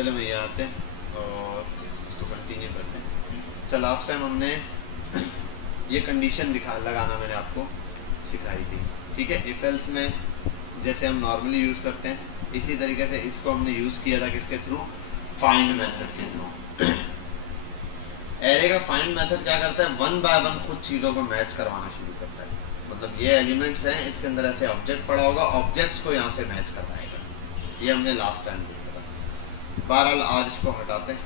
चलो मैं ये आते हैं और इसको कंटिन्यू करते हैं। अच्छा, लास्ट टाइम हमने ये कंडीशन लगाना मैंने आपको सिखाई थी, ठीक है। इफ एल्स में जैसे हम नॉर्मली यूज़ करते हैं, इसी तरीके से इसको हमने यूज़ किया था किसके थ्रू, फाइंड मेथड के थ्रू। एरे का फाइंड मेथड क्या करता है, वन बाय वन खुद चीज़ों को मैच करवाना शुरू करता है। मतलब ये एलिमेंट्स हैं, इसके अंदर ऐसे ऑब्जेक्ट पड़ा होगा, ऑब्जेक्ट्स को यहाँ से मैच करवाएगा। ये हमने लास्ट टाइम देखा था। बहरहाल आज इसको हटाते हैं,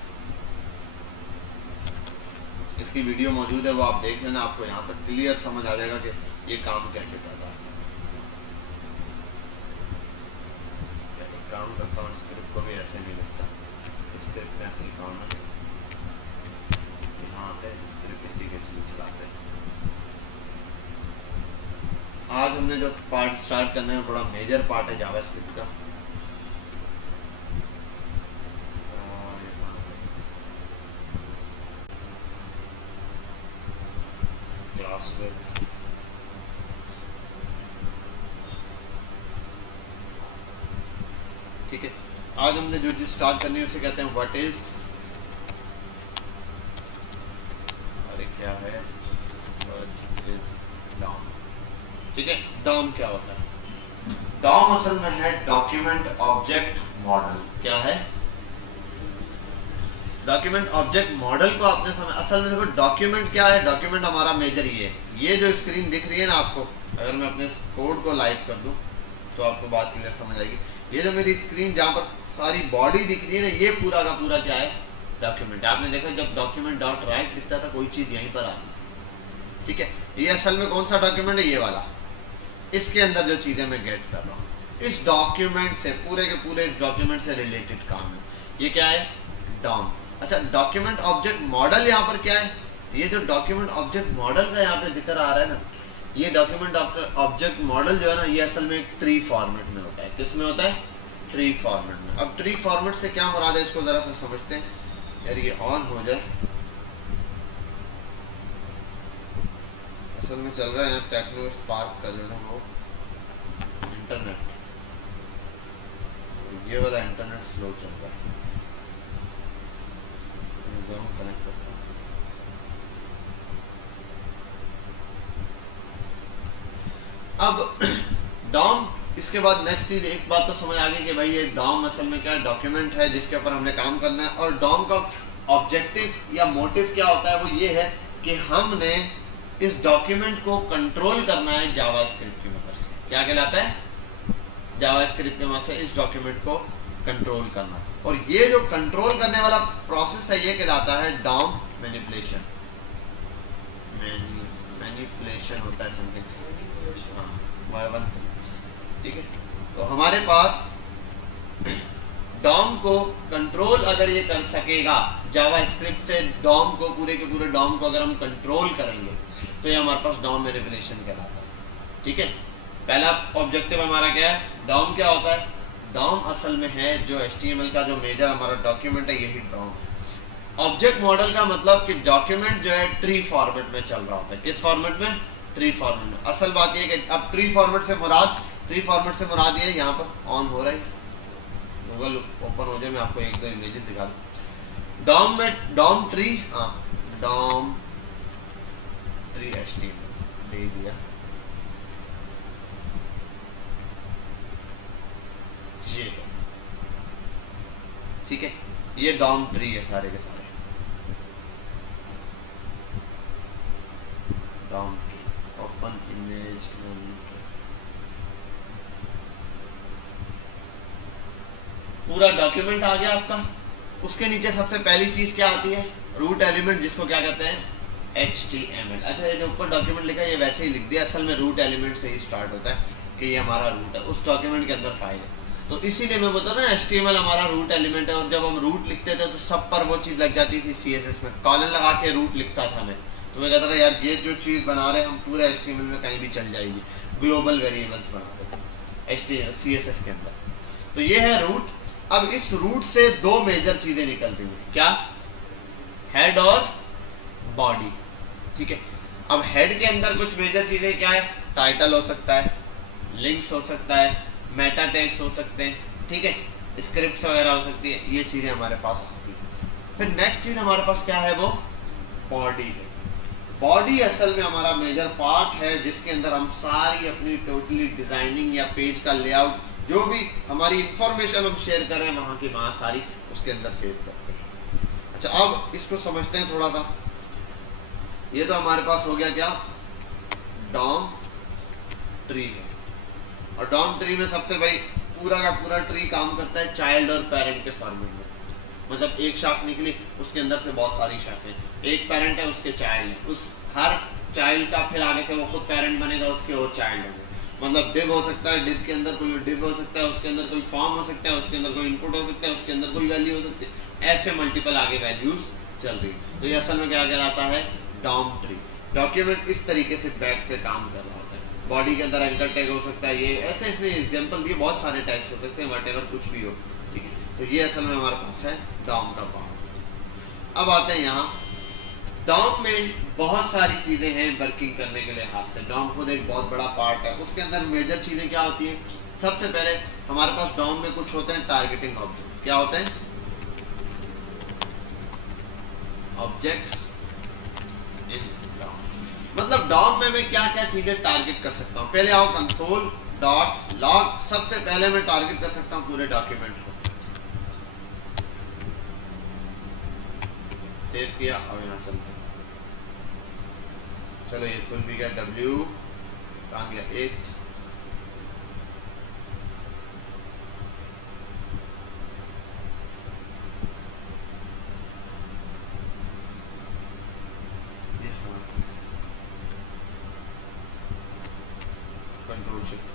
इसकी वीडियो मौजूद है, वो आप देख लेना, आपको यहाँ तक क्लियर समझ आ जाएगा कि ये काम कैसे कर रहा है। एक काम करता हूँ, स्क्रिप्ट को भी ऐसे नहीं लिखता, स्क्रिप्ट में ऐसे ही काम है, यहाँ पे स्क्रिप्ट इसी के थ्रू चलाते हैं। आज हमने जो पार्ट स्टार्ट करने में बड़ा मेजर पार्ट है जावास्क्रिप्ट का। क्लास वेब, ठीक है। आज हमने जो चीज स्टार्ट करनी है उसे कहते हैं व्हाट इज, अरे क्या है, व्हाट इज डॉम, ठीक है। डॉम क्या होता है? डॉम असल में है डॉक्यूमेंट ऑब्जेक्ट मॉडल। क्या है? डॉक्यूमेंट ऑब्जेक्ट मॉडल को आपने समझ, असल में देखो डॉक्यूमेंट क्या है, डॉक्यूमेंट हमारा मेजर ये जो स्क्रीन दिख रही है ना आपको, अगर मैं अपने कोड को लाइव कर दूं तो आपको बात क्लियर समझ आएगी। ये जो मेरी स्क्रीन जहाँ पर सारी बॉडी दिख रही है ना, ये पूरा का पूरा क्या है, डॉक्यूमेंट। आपने देखा जब डॉक्यूमेंट डॉट राइट लिखता था कोई चीज यहीं पर आती थी, ठीक है। ये असल में कौन सा डॉक्यूमेंट है, ये वाला, इसके अंदर जो चीजें मैं गेट कर रहा हूँ, इस डॉक्यूमेंट से पूरे के पूरे इस डॉक्यूमेंट से रिलेटेड काम है। ये क्या है, डॉम। अच्छा, डॉक्यूमेंट ऑब्जेक्ट मॉडल यहाँ पर क्या है, ये जो डॉक्यूमेंट ऑब्जेक्ट मॉडल का यहाँ पे जिक्र आ रहा है ना, ये डॉक्यूमेंट ऑब्जेक्ट मॉडल जो है ना, ये असल में एक ट्री फॉर्मेट में होता है। किस में होता है? ट्री फॉर्मेट में। अब ट्री फॉर्मेट से क्या मुराद है, इसको जरा सा समझते हैं। यार ये ऑन हो जाए, असल में चल रहा है टेक्नो स्पार्क का जो है वो इंटरनेट, ये वाला इंटरनेट स्लो चल रहा है, कनेक्ट करता हूं। अब डॉम, इसके बाद नेक्स्ट चीज, एक बात तो समझ आ गई कि भाई ये डॉम असल में क्या है, डॉक्यूमेंट है जिसके ऊपर हमने काम करना है। और डॉम का ऑब्जेक्टिव या मोटिव क्या होता है, वो ये है कि हमने इस डॉक्यूमेंट को कंट्रोल करना है जावास्क्रिप्ट की मदद से। क्या कहलाता है? जावास्क्रिप्ट की मदद से इस डॉक्यूमेंट को कंट्रोल करना। और ये जो कंट्रोल करने वाला प्रोसेस है, ये कहलाता है डॉम मैनिपुलेशन। मैनिपुलेशन होता है समथिंग, हाँ, ठीक है। तो हमारे पास डॉम को कंट्रोल अगर ये कर सकेगा, जावास्क्रिप्ट से डॉम को, पूरे के पूरे डॉम को अगर हम कंट्रोल करेंगे तो ये हमारे पास डॉम मैनिपुलेशन कहलाता है, ठीक है। पहला ऑब्जेक्टिव हमारा क्या है, डॉम क्या होता है? डॉम असल में है जो HTML का जो मेजर हमारा डॉक्यूमेंट है, यही डॉम है। ऑब्जेक्ट मॉडल का मतलब कि डॉक्यूमेंट जो है ट्री फॉर्मेट में चल रहा होता है। किस फॉर्मेट में? ट्री फॉर्मेट में। असल बात ये कि अब ट्री फॉर्मेट से मुराद ये यहाँ पर ऑन हो रहा है, गूगल ओपन हो जाए, मैं आपको एक दो इमेजेस दिखा दूँ। डॉम में डॉम ट्री, हाँ डॉम ट्री HTML दे दिया, ये ठीक है। ये डॉम ट्री है सारे के सारे, डॉम ट्री। ओपन इमेज, पूरा डॉक्यूमेंट आ गया आपका। उसके नीचे सबसे पहली चीज क्या आती है? रूट एलिमेंट, जिसको क्या कहते हैं? HTML। अच्छा, ये जो ऊपर डॉक्यूमेंट लिखा है ये वैसे ही लिख दिया, असल में रूट एलिमेंट से ही स्टार्ट होता है कि ये हमारा रूट है, उस डॉक्यूमेंट के अंदर फाइल है। तो इसीलिए मैं बता रहा हूँ HTML हमारा रूट एलिमेंट है। और जब हम रूट लिखते थे तो सब पर वो चीज़ लग जाती थी, CSS में कॉलन लगा के रूट लिखता था मैं, तो मैं कहता था यार ये जो चीज़ बना रहे हैं हम पूरे HTML में कहीं भी चल जाएगी। ग्लोबल वेरिएबल्स बनाते थे CSS के अंदर। तो ये है रूट। अब इस रूट से दो मेजर चीजें निकलती हुई, क्या? हेड और बॉडी, ठीक है। अब हेड के अंदर कुछ मेजर चीजें क्या है? टाइटल हो सकता है, लिंक्स हो सकता है, मेटा टैग्स हो सकते हैं, ठीक है। स्क्रिप्ट वगैरह हो सकती है, ये चीजें हमारे पास आती है। फिर नेक्स्ट चीज हमारे पास क्या है, वो बॉडी है। बॉडी असल में हमारा मेजर पार्ट है जिसके अंदर हम सारी अपनी टोटली डिजाइनिंग या पेज का लेआउट, जो भी हमारी इंफॉर्मेशन हम शेयर कर रहे हैं वहां की वहां सारी उसके अंदर सेव करते हैं। अच्छा, अब इसको समझते हैं थोड़ा सा। ये तो हमारे पास हो गया क्या, डॉम ट्री है। और डॉम ट्री में सबसे भाई पूरा का पूरा ट्री काम करता है चाइल्ड और पेरेंट के फॉर्मेट में। मतलब एक शाख निकली, उसके अंदर से बहुत सारी शाखें, एक पेरेंट है उसके चाइल्ड है, उस हर चाइल्ड का फिर आगे से वो खुद पेरेंट बनेगा, उसके और चाइल्ड होंगे। मतलब डिव हो सकता है, डिव के अंदर कोई डिव हो सकता है, उसके अंदर कोई फॉर्म हो सकता है, उसके अंदर कोई इनपुट हो सकता है, उसके अंदर कोई वैल्यू हो सकती है, ऐसे मल्टीपल आगे वैल्यूज चल रही है। तो ये असल में क्या कहलाता है, डॉम ट्री। डॉक्यूमेंट इस तरीके से बैक पे काम कर रहा होता है। बॉडी के अंदर एंकर टैग हो सकता है, ये ऐसे ऐसे एग्जांपल दिए, बहुत सारे टैग्स हो सकते हैं, व्हाटएवर कुछ भी हो, ठीक है। तो ये असल में हमारे पास है डॉम का पार्ट। अब आते हैं यहाँ, डॉम में बहुत सारी चीजें हैं वर्किंग करने के लिए हाथ से। डॉम खुद एक बहुत बड़ा पार्ट है, उसके अंदर मेजर चीजें क्या होती हैं। सबसे पहले हमारे पास डॉम में कुछ होते हैं टारगेटिंग ऑब्जेक्ट। क्या होते हैं, ऑब्जेक्ट्स इन डॉम। मतलब डॉम में मैं क्या क्या चीजें टारगेट कर सकता हूँ। पहले आओ कंसोल डॉट लॉग। सबसे पहले मैं टारगेट कर सकता हूँ पूरे डॉक्यूमेंट को। सेव किया, अब यहाँ चलते हैं। चलो ये खुल भी गया, W कहाँ गया, 8। कंट्रोल शिफ्ट,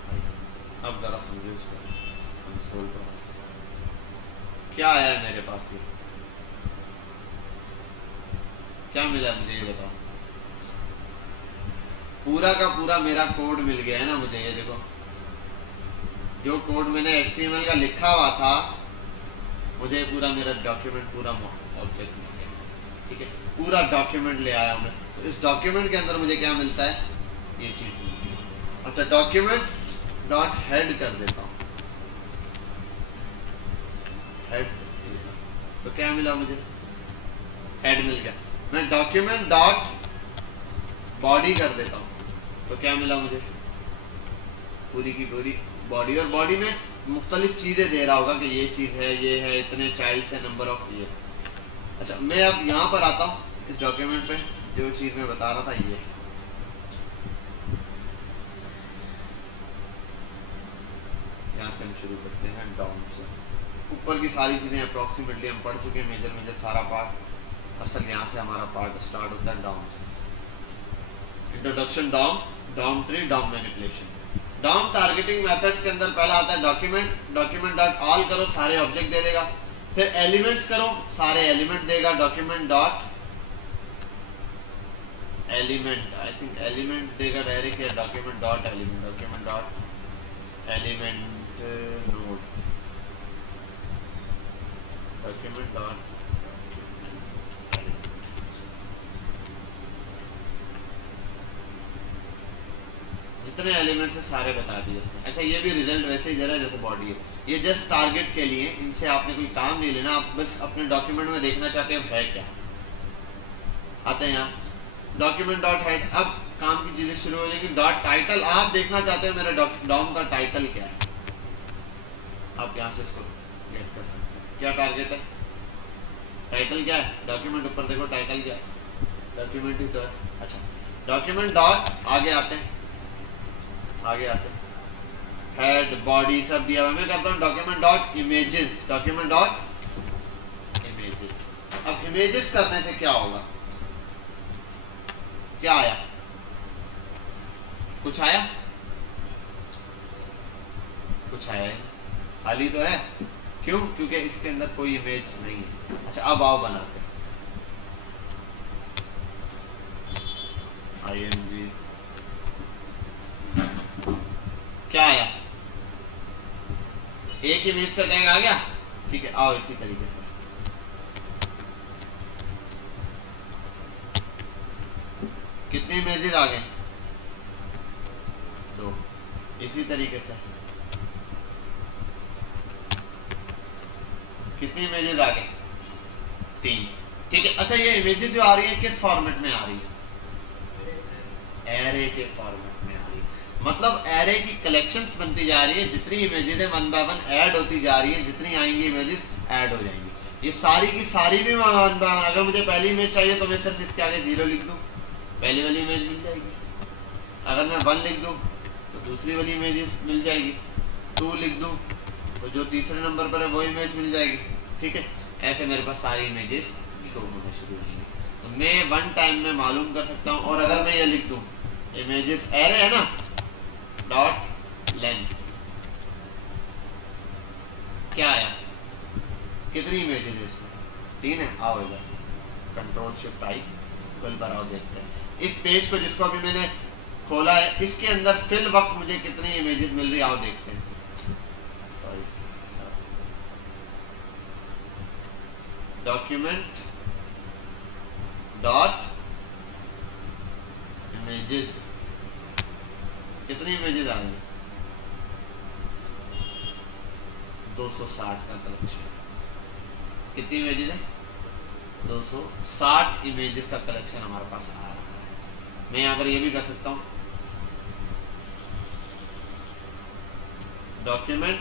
अब जरा समझो इसको। कंसोल पर क्या आया है मेरे पास, ये क्या मिला मुझे, ये बताओ। पूरा का पूरा मेरा कोड मिल गया है ना मुझे। ये देखो, जो कोड मैंने HTML का लिखा हुआ था, मुझे पूरा मेरा डॉक्यूमेंट पूरा ऑब्जेक्ट मिल गया, ठीक है। पूरा डॉक्यूमेंट ले आया मैं। तो इस डॉक्यूमेंट के अंदर मुझे क्या मिलता है, ये चीज मिलती है। अच्छा, डॉक्यूमेंट डॉट हेड कर देता हूँ, हेड। तो क्या मिला मुझे, हेड मिल गया। मैं डॉक्यूमेंट डॉट बॉडी कर देता हूँ, तो क्या मिला मुझे, पूरी की पूरी बॉडी। और बॉडी में मुख्तलिफ चीजें दे रहा होगा कि ये चीज है, ये है, इतने चाइल्ड है, नंबर ऑफ ये। अच्छा, मैं अब यहाँ पर आता हूँ इस डॉक्यूमेंट पे, जो चीज मैं बता रहा था ये। यहाँ से हम शुरू करते हैं डॉम से। ऊपर की सारी चीजें अप्रोक्सीमेटली हम पढ़ चुके हैं, मेजर सारा पार्ट। असल यहाँ से हमारा पार्ट स्टार्ट होता है डॉम से। Introduction DOM, DOM tree, DOM manipulation. DOM targeting methods के अंदर पहला आता है डॉक्यूमेंट। डॉक्यूमेंट डॉट ऑल करो, सारे ऑब्जेक्ट दे देगा। फिर एलिमेंट्स करो, सारे एलिमेंट देगा। Document dot element, I think element देगा डायरेक्ट, या document dot element, document dot element node, document dot जितने एलिमेंट्स है सारे बता दिए इसने। अच्छा, ये भी रिजल्ट वैसे ही दे रहा है जैसे बॉडी है। ये जस्ट टारगेट के लिए, इनसे आपने कोई काम नहीं लेना, आप बस अपने डॉक्यूमेंट में देखना चाहते हैं है क्या। आते हैं यहाँ डॉक्यूमेंट डॉट हेड। अब काम की चीजें शुरू हो जाएगी। डॉट टाइटल, आप देखना चाहते हैं मेरा डॉम का टाइटल क्या है, आप यहाँ से इसको गेट कर सकते हैं। क्या टारगेट है, टाइटल क्या है, डॉक्यूमेंट ऊपर देखो टाइटल क्या है, डॉक्यूमेंट ही तो है। अच्छा, डॉक्यूमेंट डॉट आगे आते हैं, आगे आते हैं हेड बॉडी सब दिया हुआ। मैं करता हूँ document dot images, document dot images. अब इमेजेस करने से क्या होगा, क्या आया, कुछ आया, कुछ आया खाली तो है। क्यों, क्योंकि इसके अंदर कोई इमेज नहीं है। अच्छा, अब आओ बनाते हैं ING। क्या आया, एक इमेज का टैग आ गया, ठीक है। आओ इसी तरीके से कितने इमेजेस आ गए, 2। इसी तरीके से कितनी इमेजेस आ गई? 3। ठीक है। अच्छा ये इमेजेस जो आ रही है किस फॉर्मेट में आ रही है? एरे के फॉर्मेट में आ रही है। मतलब एरे की कलेक्शंस बनती जा रही है, जितनी इमेजेस है 1 बाय 1 ऐड होती जा रही है, जितनी आएंगी इमेजेस ऐड हो जाएंगी। ये सारी की सारी भी 1 बाय 1, अगर मुझे पहली इमेज चाहिए तो मैं सिर्फ इसके आगे 0 लिख दूं, पहली वाली इमेज मिल जाएगी। अगर मैं 1 लिख दूं तो दूसरी वाली इमेज मिल जाएगी, 2 लिख दूं तो जो तीसरे नंबर पर है वो इमेज मिल जाएगी। ठीक है, ऐसे मेरे पास सारी इमेजेस शो होने शुरू हो जाएंगी। तो मैं 1 टाइम में मालूम कर सकता हूँ। और अगर मैं ये लिख दूं इमेजेस एरे है ना, डॉट लेंथ, क्या आया? कितनी इमेजेस है इसमें? 3 है। आओ इधर कंट्रोल शिफ्ट आई, गूगल पर आओ, देखते हैं इस पेज को जिसको अभी मैंने खोला है, इसके अंदर फिल वक्त मुझे कितनी इमेजेस मिल रही है, आओ देखते हैं। सॉरी, डॉक्यूमेंट डॉट इमेजेस, कितनी इमेजेस आ रही है? 260 का कलेक्शन। कितनी इमेजेस है? 260 इमेजेस का कलेक्शन हमारे पास आ रहा है। मैं यहाँ पर ये भी कर सकता हूँ, डॉक्यूमेंट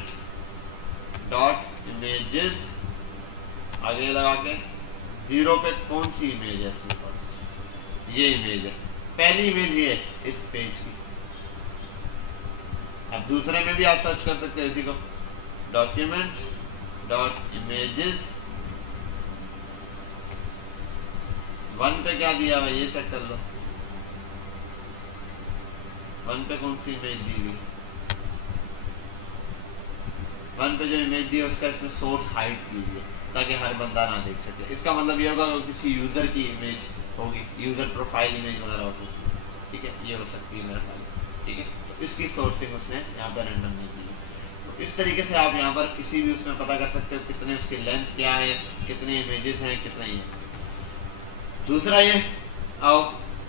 डॉट इमेजेस, आगे लगा के 0 पे कौन सी इमेज है इसमें? फर्स्ट ये इमेज है, पहली इमेज ये है इस पेज की। अब दूसरे में भी आप सर्च कर सकते हैं इसी को, डॉक्यूमेंट डॉट इमेजेस 1 पे क्या दिया हुआ ये चेक कर लो। 1 पे कौन सी इमेज दी हुई? 1 पे जो इमेज दी है उसका इसमें सोर्स हाइड कीजिए ताकि हर बंदा ना देख सके। इसका मतलब ये होगा किसी यूजर की इमेज होगी, यूजर प्रोफाइल इमेज वगैरह हो सकती है। ठीक है, ये हो सकती है मेरा ख्याल। ठीक है, तो इसकी सोर्सिंग उसने यहाँ पर रैंडम नहीं दी है। तो इस तरीके से आप यहाँ पर किसी भी उसमें पता कर सकते हो कितने उसकी लेंथ क्या है, कितने इमेजेस हैं, कितने ही हैं। दूसरा ये आओ,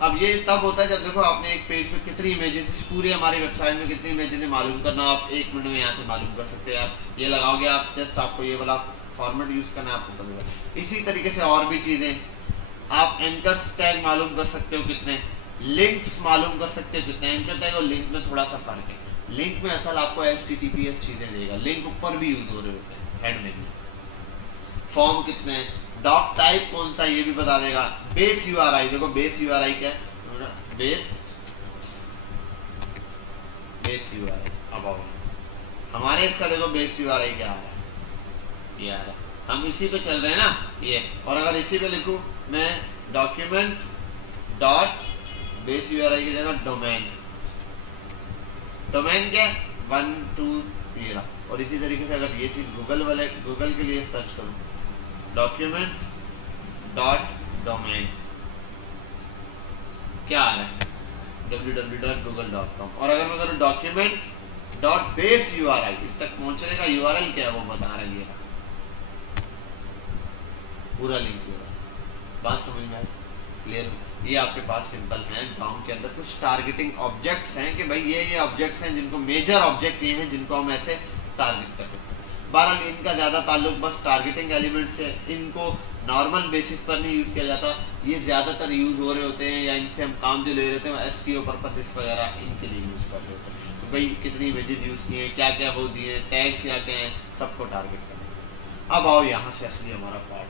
अब ये तब होता है जब देखो आपने एक पेज पे कितनी इमेजेस, पूरी हमारी वेबसाइट में कितनी इमेजेस मालूम करना, आप 1 मिनट में यहाँ से मालूम कर सकते हैं। आप ये लगाओगे, आप जस्ट आपको ये वाला फॉर्मेट यूज करना है, आपको पता चलेगा। इसी तरीके से और भी चीजें, आप एंकर्स टैग मालूम कर सकते हो कितने, लिंक्स मालूम कर सकते हो कितने। एंकर टैग और लिंक में थोड़ा सा फर्क है, लिंक में असल आपको HTTPS चीजें देगा, लिंक ऊपर भी यूज हो रहे होते हैं हेड में। फॉर्म कितने, डॉक टाइप कौन सा ये भी बता देगा। बेस URI, देखो बेस URI क्या है, बेस URI। अब आओ हमारे इसका देखो बेस URI क्या आ रहा है, ये आ रहा है, हम इसी पे चल रहे हैं ना ये। और अगर इसी पे लिखूं मैं डॉक्यूमेंट डॉट बेस URI की जगह डोमेन, डोमेन क्या 1 2 13। और इसी तरीके से अगर ये चीज गूगल के लिए सर्च करूं, डॉक्यूमेंट डॉट डोमेन क्या आ रहा है, www.google.com। और अगर मैं करूं डॉक्यूमेंट डॉट बेस URI, इस तक पहुंचने का URL क्या है वो बता रहा है, पूरा लिंक है। बात समझ में आई? क्लियर? ये आपके पास सिंपल है। डॉम के अंदर कुछ टारगेटिंग ऑब्जेक्ट्स हैं कि भाई ये ऑब्जेक्ट्स हैं जिनको मेजर ऑब्जेक्ट ये हैं जिनको हम ऐसे टारगेट कर सकते हैं। बहरहाल इनका ज़्यादा ताल्लुक बस टारगेटिंग एलिमेंट से, इनको नॉर्मल बेसिस पर नहीं यूज़ किया जाता। ये ज़्यादातर यूज़ हो रहे होते हैं या इनसे हम काम जो ले रहे होते हैं SEO पर्पसेस वगैरह इनके लिए यूज़ कर रहे होते हैं। तो भाई कितनी इमेजेस यूज़ किए हैं, क्या क्या वो दिए हैं, टैग्स क्या क्या हैं, सबको टारगेट करना। अब आओ यहाँ से असली हमारा पार्ट,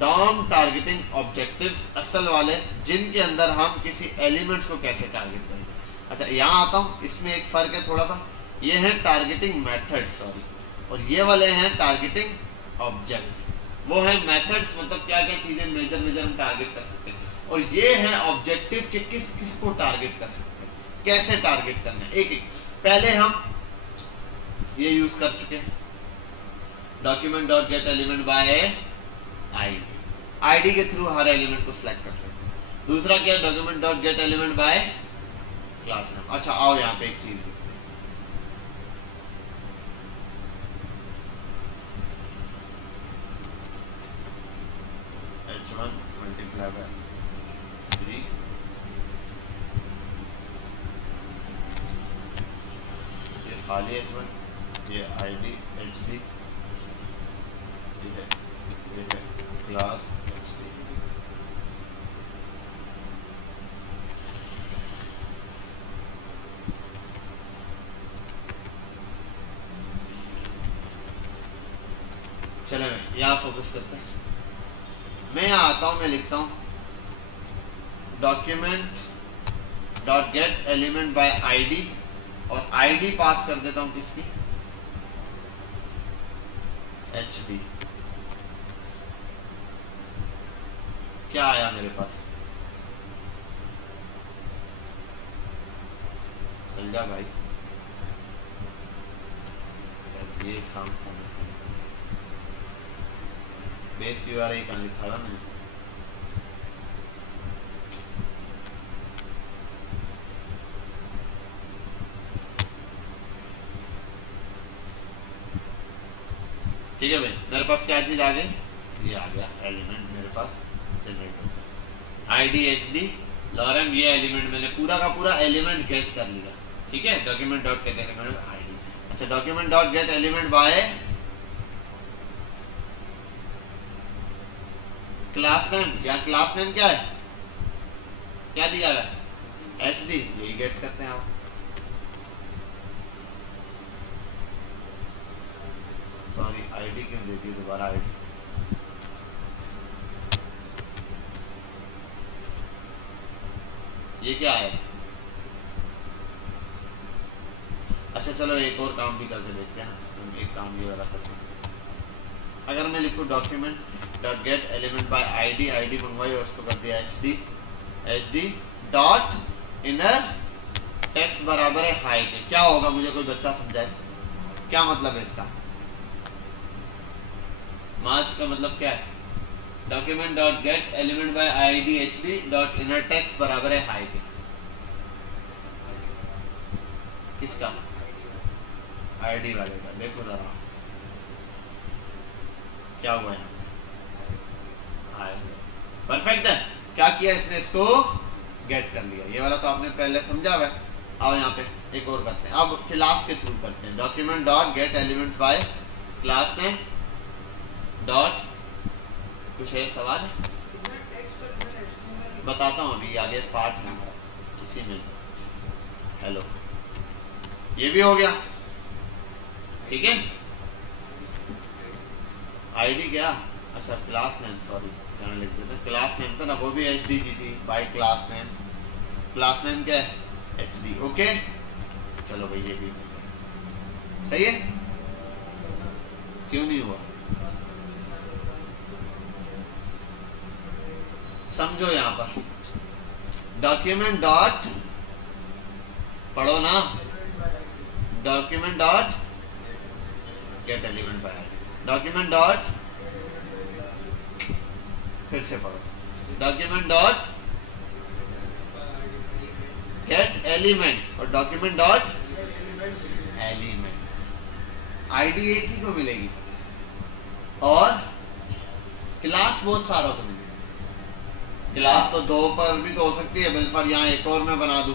डॉम टारगेटिंग ऑब्जेक्टिव्स असल वाले, जिनके अंदर हम किसी एलिमेंट्स को कैसे टारगेट करेंगे। अच्छा यहाँ आता हूँ, इसमें एक फ़र्क है थोड़ा सा, ये है टारगेटिंग मेथड, सॉरी, और ये वाले हैं टारगेटिंग ऑब्जेक्ट्स। वो है मेथड्स, मतलब क्या क्या चीज़ें मेजर हम टारगेट कर सकते हैं, और ये है ऑब्जेक्टिव कि किस को टारगेट कर सकते हैं, कैसे टारगेट करना है। एक पहले हम ये यूज़ कर चुके हैं, document dot get element bye ID के थ्रू हर एलिमेंट को सिलेक्ट कर सकते हैं। दूसरा क्या है, document dot get element by class name. अच्छा आओ यहाँ पे एक चीज देखते हैं, H1 मल्टीप्लाई बाय 3, ये खाली H1, ये ID HB, क्लास चले यहाँ फोकस करते हैं। मैं यहाँ आता हूँ, मैं लिखता हूँ document dot get element by ID और आईडी पास कर देता हूँ किसकी, एचडी। क्या आया मेरे पास, चल जा भाई, ये काम बेस यूआरएल कहाँ लिखा था मैंने, ठीक है भाई। मेरे पास क्या चीज आ गई, ये आ गया एलिमेंट मेरे पास जनरेट आईडी एचडी लॉरेम, ये एलिमेंट मैंने पूरा का पूरा एलिमेंट गेट कर लिया, ठीक है। Document dot get element ID, अच्छा document dot get element by class name, या क्लास नेम क्या है, क्या दिया है, एचडी, यही गेट करते हैं आप। सॉरी आईडी क्यों दे दी दोबारा आईडी, ये क्या है, अच्छा चलो एक और काम भी करके देखते हैं ना, एक काम ये वाला करते हैं। अगर मैं लिखूँ document dot get element by ID, ID मंगवाई और उसको कर दिया HD, HD dot inner text बराबर है हाई के, क्या होगा मुझे कोई बच्चा समझाए, क्या मतलब है इसका, मार्क्स का मतलब क्या है, document dot get element by ID HD dot inner text बराबर है हाई के, किसका, आईडी वाले का। देखो जरा क्या हुआ है, परफेक्ट है, क्या किया इसने, इसको गेट कर लिया, ये वाला तो आपने पहले समझा हुआ है। अब यहाँ पे एक और करते हैं, अब क्लास के थ्रू करते हैं, document dot get element by class name dot, कुछ है सवाल है, बताता हूँ अभी, आगे पार्ट है हमारा इसी में। हेलो, ये भी हो गया, ठीक है। आईडी क्या, अच्छा क्लास नेम, सॉरी यहाँ लिख देते, क्लास नेम तो ना, वो भी एचडी दी थी by class name, class name क्या है, एचडी, ओके। चलो भाई ये भी सही है, क्यों नहीं हुआ, समझो यहाँ पर डॉक्यूमेंट डॉट, पढ़ो ना, document dot get element bye, document dot, फिर से पढ़ो, डॉक्यूमेंट डॉट गेट एलिमेंट और डॉक्यूमेंट डॉट एलिमेंट्स, आईडी एक ही को मिलेगी और क्लास बहुत सारों को मिलेगी, क्लास तो दो पर भी तो हो सकती है, बिल पर यहाँ एक और मैं बना दूं,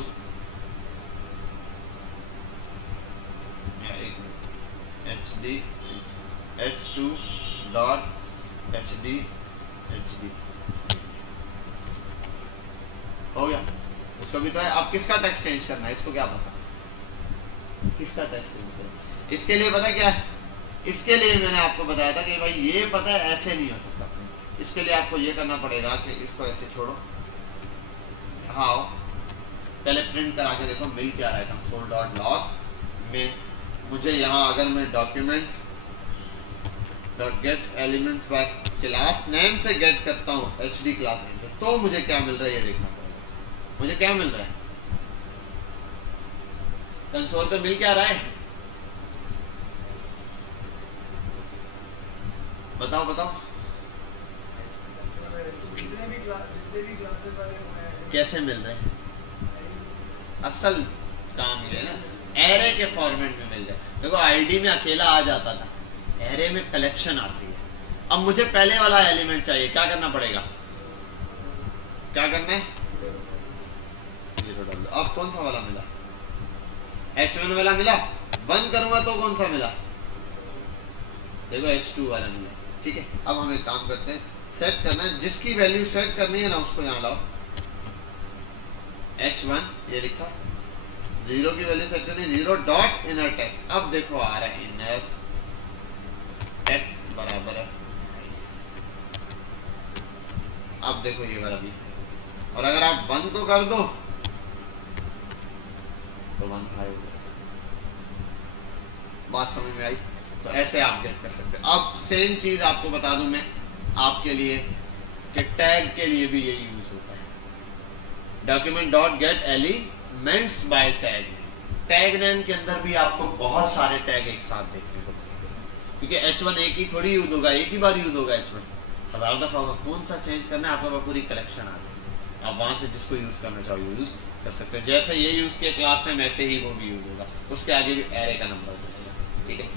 HD h2 dot HD HD हो गया, इसको भी तो है। अब किसका टेक्स्ट चेंज करना है, इसको क्या पता, किसका टेक्स्ट चेंज करना, इसके लिए पता क्या है, इसके लिए मैंने आपको बताया था कि भाई ये पता है ऐसे नहीं हो सकता, इसके लिए आपको ये करना पड़ेगा कि इसको ऐसे छोड़ो, हाँ पहले प्रिंट करा के देखो मिल क्या रहा है, कंसोल डॉट लॉग में मुझे यहाँ अगर मैं document dot gate elements bye class name से गेट करता हूँ एचडी क्लास नेम से, तो मुझे क्या मिल रहा है ये देखना पड़ेगा, मुझे क्या मिल रहा है, कंसोल पे मिल क्या रहा है, बताओ बताओ, कैसे मिल रहे हैं, असल काम ये है ना, एरे के फॉर्मेट में मिल जाए। देखो आईडी में अकेला आ जाता था, एरे में कलेक्शन आती है। अब मुझे पहले वाला एलिमेंट चाहिए, क्या करना पड़ेगा, क्या करना है, जीरो डाल दो। अब कौन सा वाला मिला, H1 वाला मिला, बंद करूंगा तो कौन सा मिला, देखो H2 वाला मिला, ठीक है। अब हम एक काम करते हैं, सेट करना है, जिसकी वैल्यू सेट करनी है ना उसको यहाँ लाओ, h1 ये लिखा, 0 की वैल्यू सेट करनी, 0 डॉट इनर टेक्स्ट। अब देखो आ रहा है इनर टेक्स्ट बराबर है, अब देखो ये वाला भी, और अगर आप 1 को कर दो तो 1 5, बात समझ में आई? तो ऐसे आप गेट कर सकते हैं। अब सेम चीज आपको बता दूं मैं आपके लिए कि टैग के लिए भी यही यूज होता है। Document dot gate elements bye tag, tag name के अंदर भी आपको बहुत सारे टैग एक साथ देखने को मिलेंगे, क्योंकि h1 एक ही थोड़ी यूज होगा, एक ही बार यूज होगा h1, हजार दफा होगा। कौन सा चेंज करना है आपके पास पूरी कलेक्शन आ गई, आप वहां से जिसको यूज करना चाहो यूज कर सकते हो। जैसे ये यूज किया क्लास में वैसे ही वो भी यूज होगा, उसके आगे भी एरे का नंबर मिलेगा, ठीक है।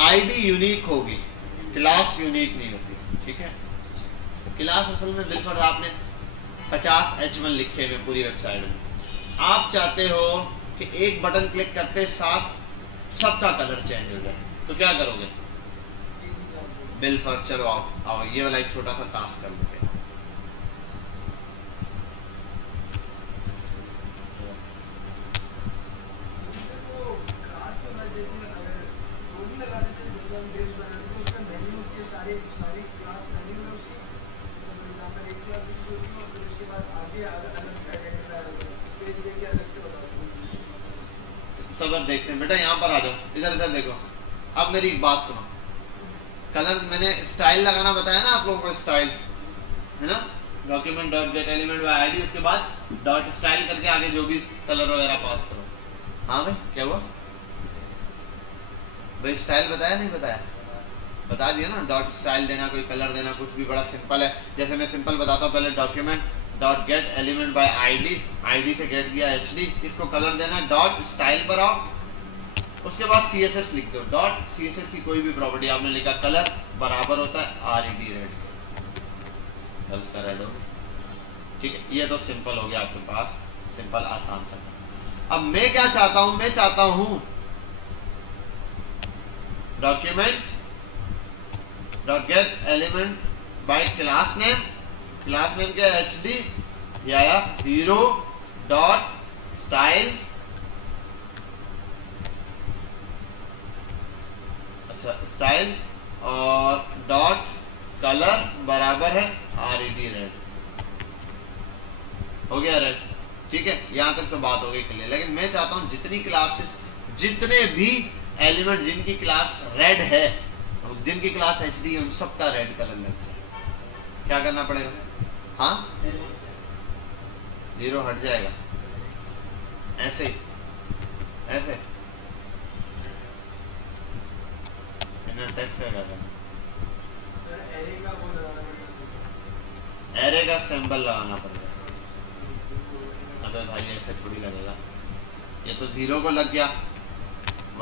आईडी यूनिक होगी, क्लास यूनिक नहीं होती, ठीक है। क्लास असल में बिल्कुल आपने 50 h1 लिखे हुए पूरी वेबसाइट में, आप चाहते हो कि एक बटन क्लिक करते साथ सबका कलर चेंज हो जाए, तो क्या करोगे? बिल्कुल, चलो आओ ये वाला एक छोटा सा टास्क कर लेते हैं। सब देखते हैं बेटा, यहाँ पर आ जाओ, इधर इधर देखो। अब मेरी एक बात सुनो, कलर मैंने स्टाइल लगाना बताया ना आप लोगों को, स्टाइल है ना, document dot get element by ID, उसके बाद डॉट स्टाइल करके आगे जो भी कलर वगैरह पास करो। हाँ भाई क्या हुआ भाई? स्टाइल बताया नहीं बताया? बता दिया ना, डॉट स्टाइल देना, कोई कलर देना, कुछ भी, बड़ा सिंपल है। जैसे मैं सिंपल बताता हूँ, पहले document dot get element by ID, ID से गेट किया एचडी, इसको कलर देना, डॉट स्टाइल पर आओ, उसके बाद सीएसएस लिख दो। डॉट सीएसएस की कोई भी प्रॉपर्टी आपने लिखा, कलर बराबर होता है आरईडी रेड, कल उसका रेड हो गया, ठीक है। ये तो सिंपल हो गया आपके पास, सिंपल आसान सा। अब मैं क्या चाहता हूं, मैं चाहता हूं document dot get element by class name, class name क्या एचडी या 0 डॉट स्टाइल, अच्छा स्टाइल, और डॉट कलर बराबर है आरईडी रेड, हो गया रेड, ठीक है। यहां तक तो बात हो गई क्लियर। लेकिन मैं चाहता हूं जितनी क्लासेस, जितने भी एलिमेंट जिनकी क्लास रेड है, जिनकी क्लास एचडी है, उन सबका रेड कलर लग जाए। क्या करना पड़ेगा? हाँ 0 हट जाएगा, ऐसे ऐसे इनर टेक्स्ट है, एरे का सिंबल लगाना पड़ेगा। अबे भाई ऐसे थोड़ी लगेगा, ये तो 0 को लग गया,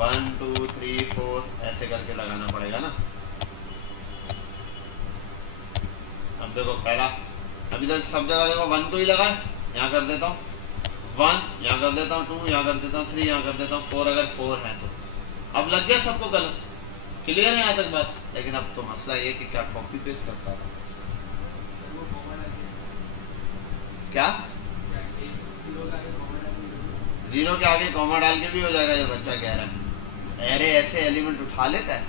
1 2 3 4 ऐसे करके लगाना पड़ेगा ना। अब देखो पहला, अभी तक सब जगह देखो 1 को ही लगा है, यहाँ कर देता हूँ 1, यहाँ कर देता हूँ 2, यहाँ कर देता हूँ 3, यहाँ कर देता हूँ 4, अगर 4 है तो अब लग गया सबको कलर। क्लियर है यहाँ तक बात? लेकिन अब तो मसला ये कि क्या कॉपी पेस्ट करता था, क्या 0 के आगे कॉमा डाल के भी हो जाएगा, ये बच्चा कह रहा है। एरे ऐसे एलिमेंट उठा लेता है,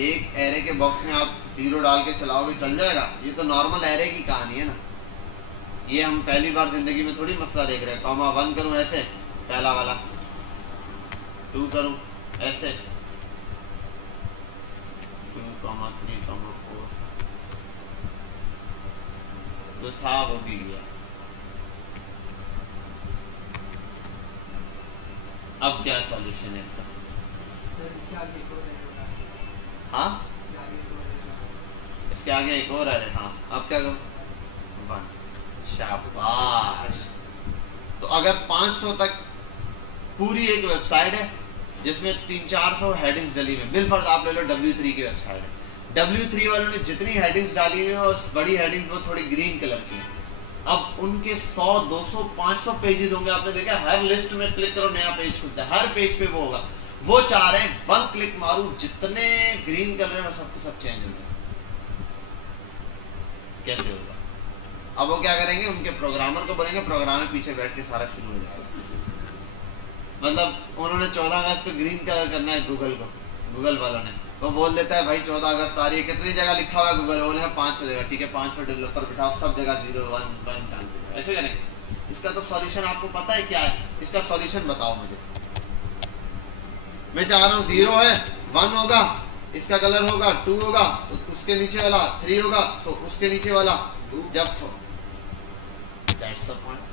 एक एरे के बॉक्स में आप 0 डाल के चलाओगे चल जाएगा। ये तो नॉर्मल एरे की कहानी है ना, ये हम पहली बार जिंदगी में थोड़ी मसला देख रहे हैं। कॉमा 1 करूं ऐसे, पहला वाला 2 करूं ऐसे, 2, 3, 4, जो था वो भी गया। अब क्या सॉल्यूशन है इसका? हाँ इसके आगे एक और है, हाँ अब क्या करूं? 1, शाबाश। तो अगर 500 तक पूरी एक वेबसाइट है जिसमें 300-400 हेडिंग्स डली हुई, बिलफर्ज आप ले लो W3 की वेबसाइट है, W3 वालों ने जितनी हेडिंग्स डाली हुई है उस बड़ी हेडिंग्स वो थोड़ी ग्रीन कलर की है। अब उनके 100, 200, 500 पेजेस होंगे, आपने देखा हर लिस्ट में क्लिक करो नया पेज खुलता है, हर पेज पे वो होगा। वो चाह रहे हैं 1 क्लिक मारूं, जितने ग्रीन कलर है सबके सब चेंज हो जाए। कैसे होगा? अब वो क्या करेंगे, उनके प्रोग्रामर को बोलेंगे, प्रोग्रामर पीछे बैठ के सारा शुरू हो जाएगा। मतलब उन्होंने 14 अगस्त पे ग्रीन कलर करना है गूगल को, गूगल वालों ने, वो बोल देता है भाई 14 अगस्त आ रही है, कितनी जगह लिखा हुआ है गूगल, बोले 500 जगह, ठीक है 500 डेवलपर बिठाओ, सब जगह 0 1 1 डाल दो, ऐसे करेंगे। इसका तो सॉल्यूशन आपको पता है क्या है, इसका सॉल्यूशन बताओ मुझे। मैं चाह रहा हूँ 0 है, 1 होगा, इसका कलर होगा, 2 होगा तो उसके नीचे वाला, 3 होगा तो उसके नीचे वाला, जब That's the point.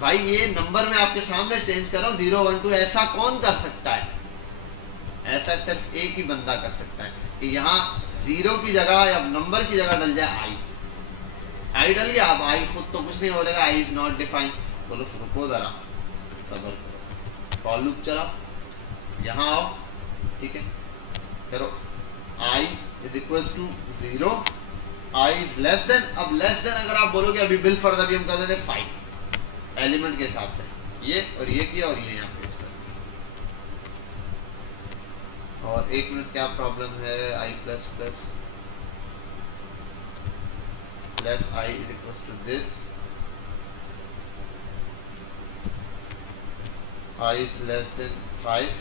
भाई ये नंबर में आपके सामने चेंज कर रहा हूँ 0 1 2, ऐसा कौन कर सकता है? ऐसा सिर्फ एक ही बंदा कर सकता है कि यहाँ 0 की जगह या नंबर की जगह डल जाए आई डल गया। अब आई खुद तो कुछ नहीं बोलेगा, आई इज नॉट डिफाइंड। बोलो रुको जरा, सबर करो, फॉर लूप चलाओ, यहाँ आओ, ठीक है, करो I is equal to 0, I is less than. अब लेस देन अगर आप बोलोगे, अभी बिल फॉर द, अभी हम कर देते 5 एलिमेंट के हिसाब से, ये और ये किया और ये यहाँ पे इसका। और 1 मिनट, क्या प्रॉब्लम है? I plus plus let I is equal to this, I is less than 5,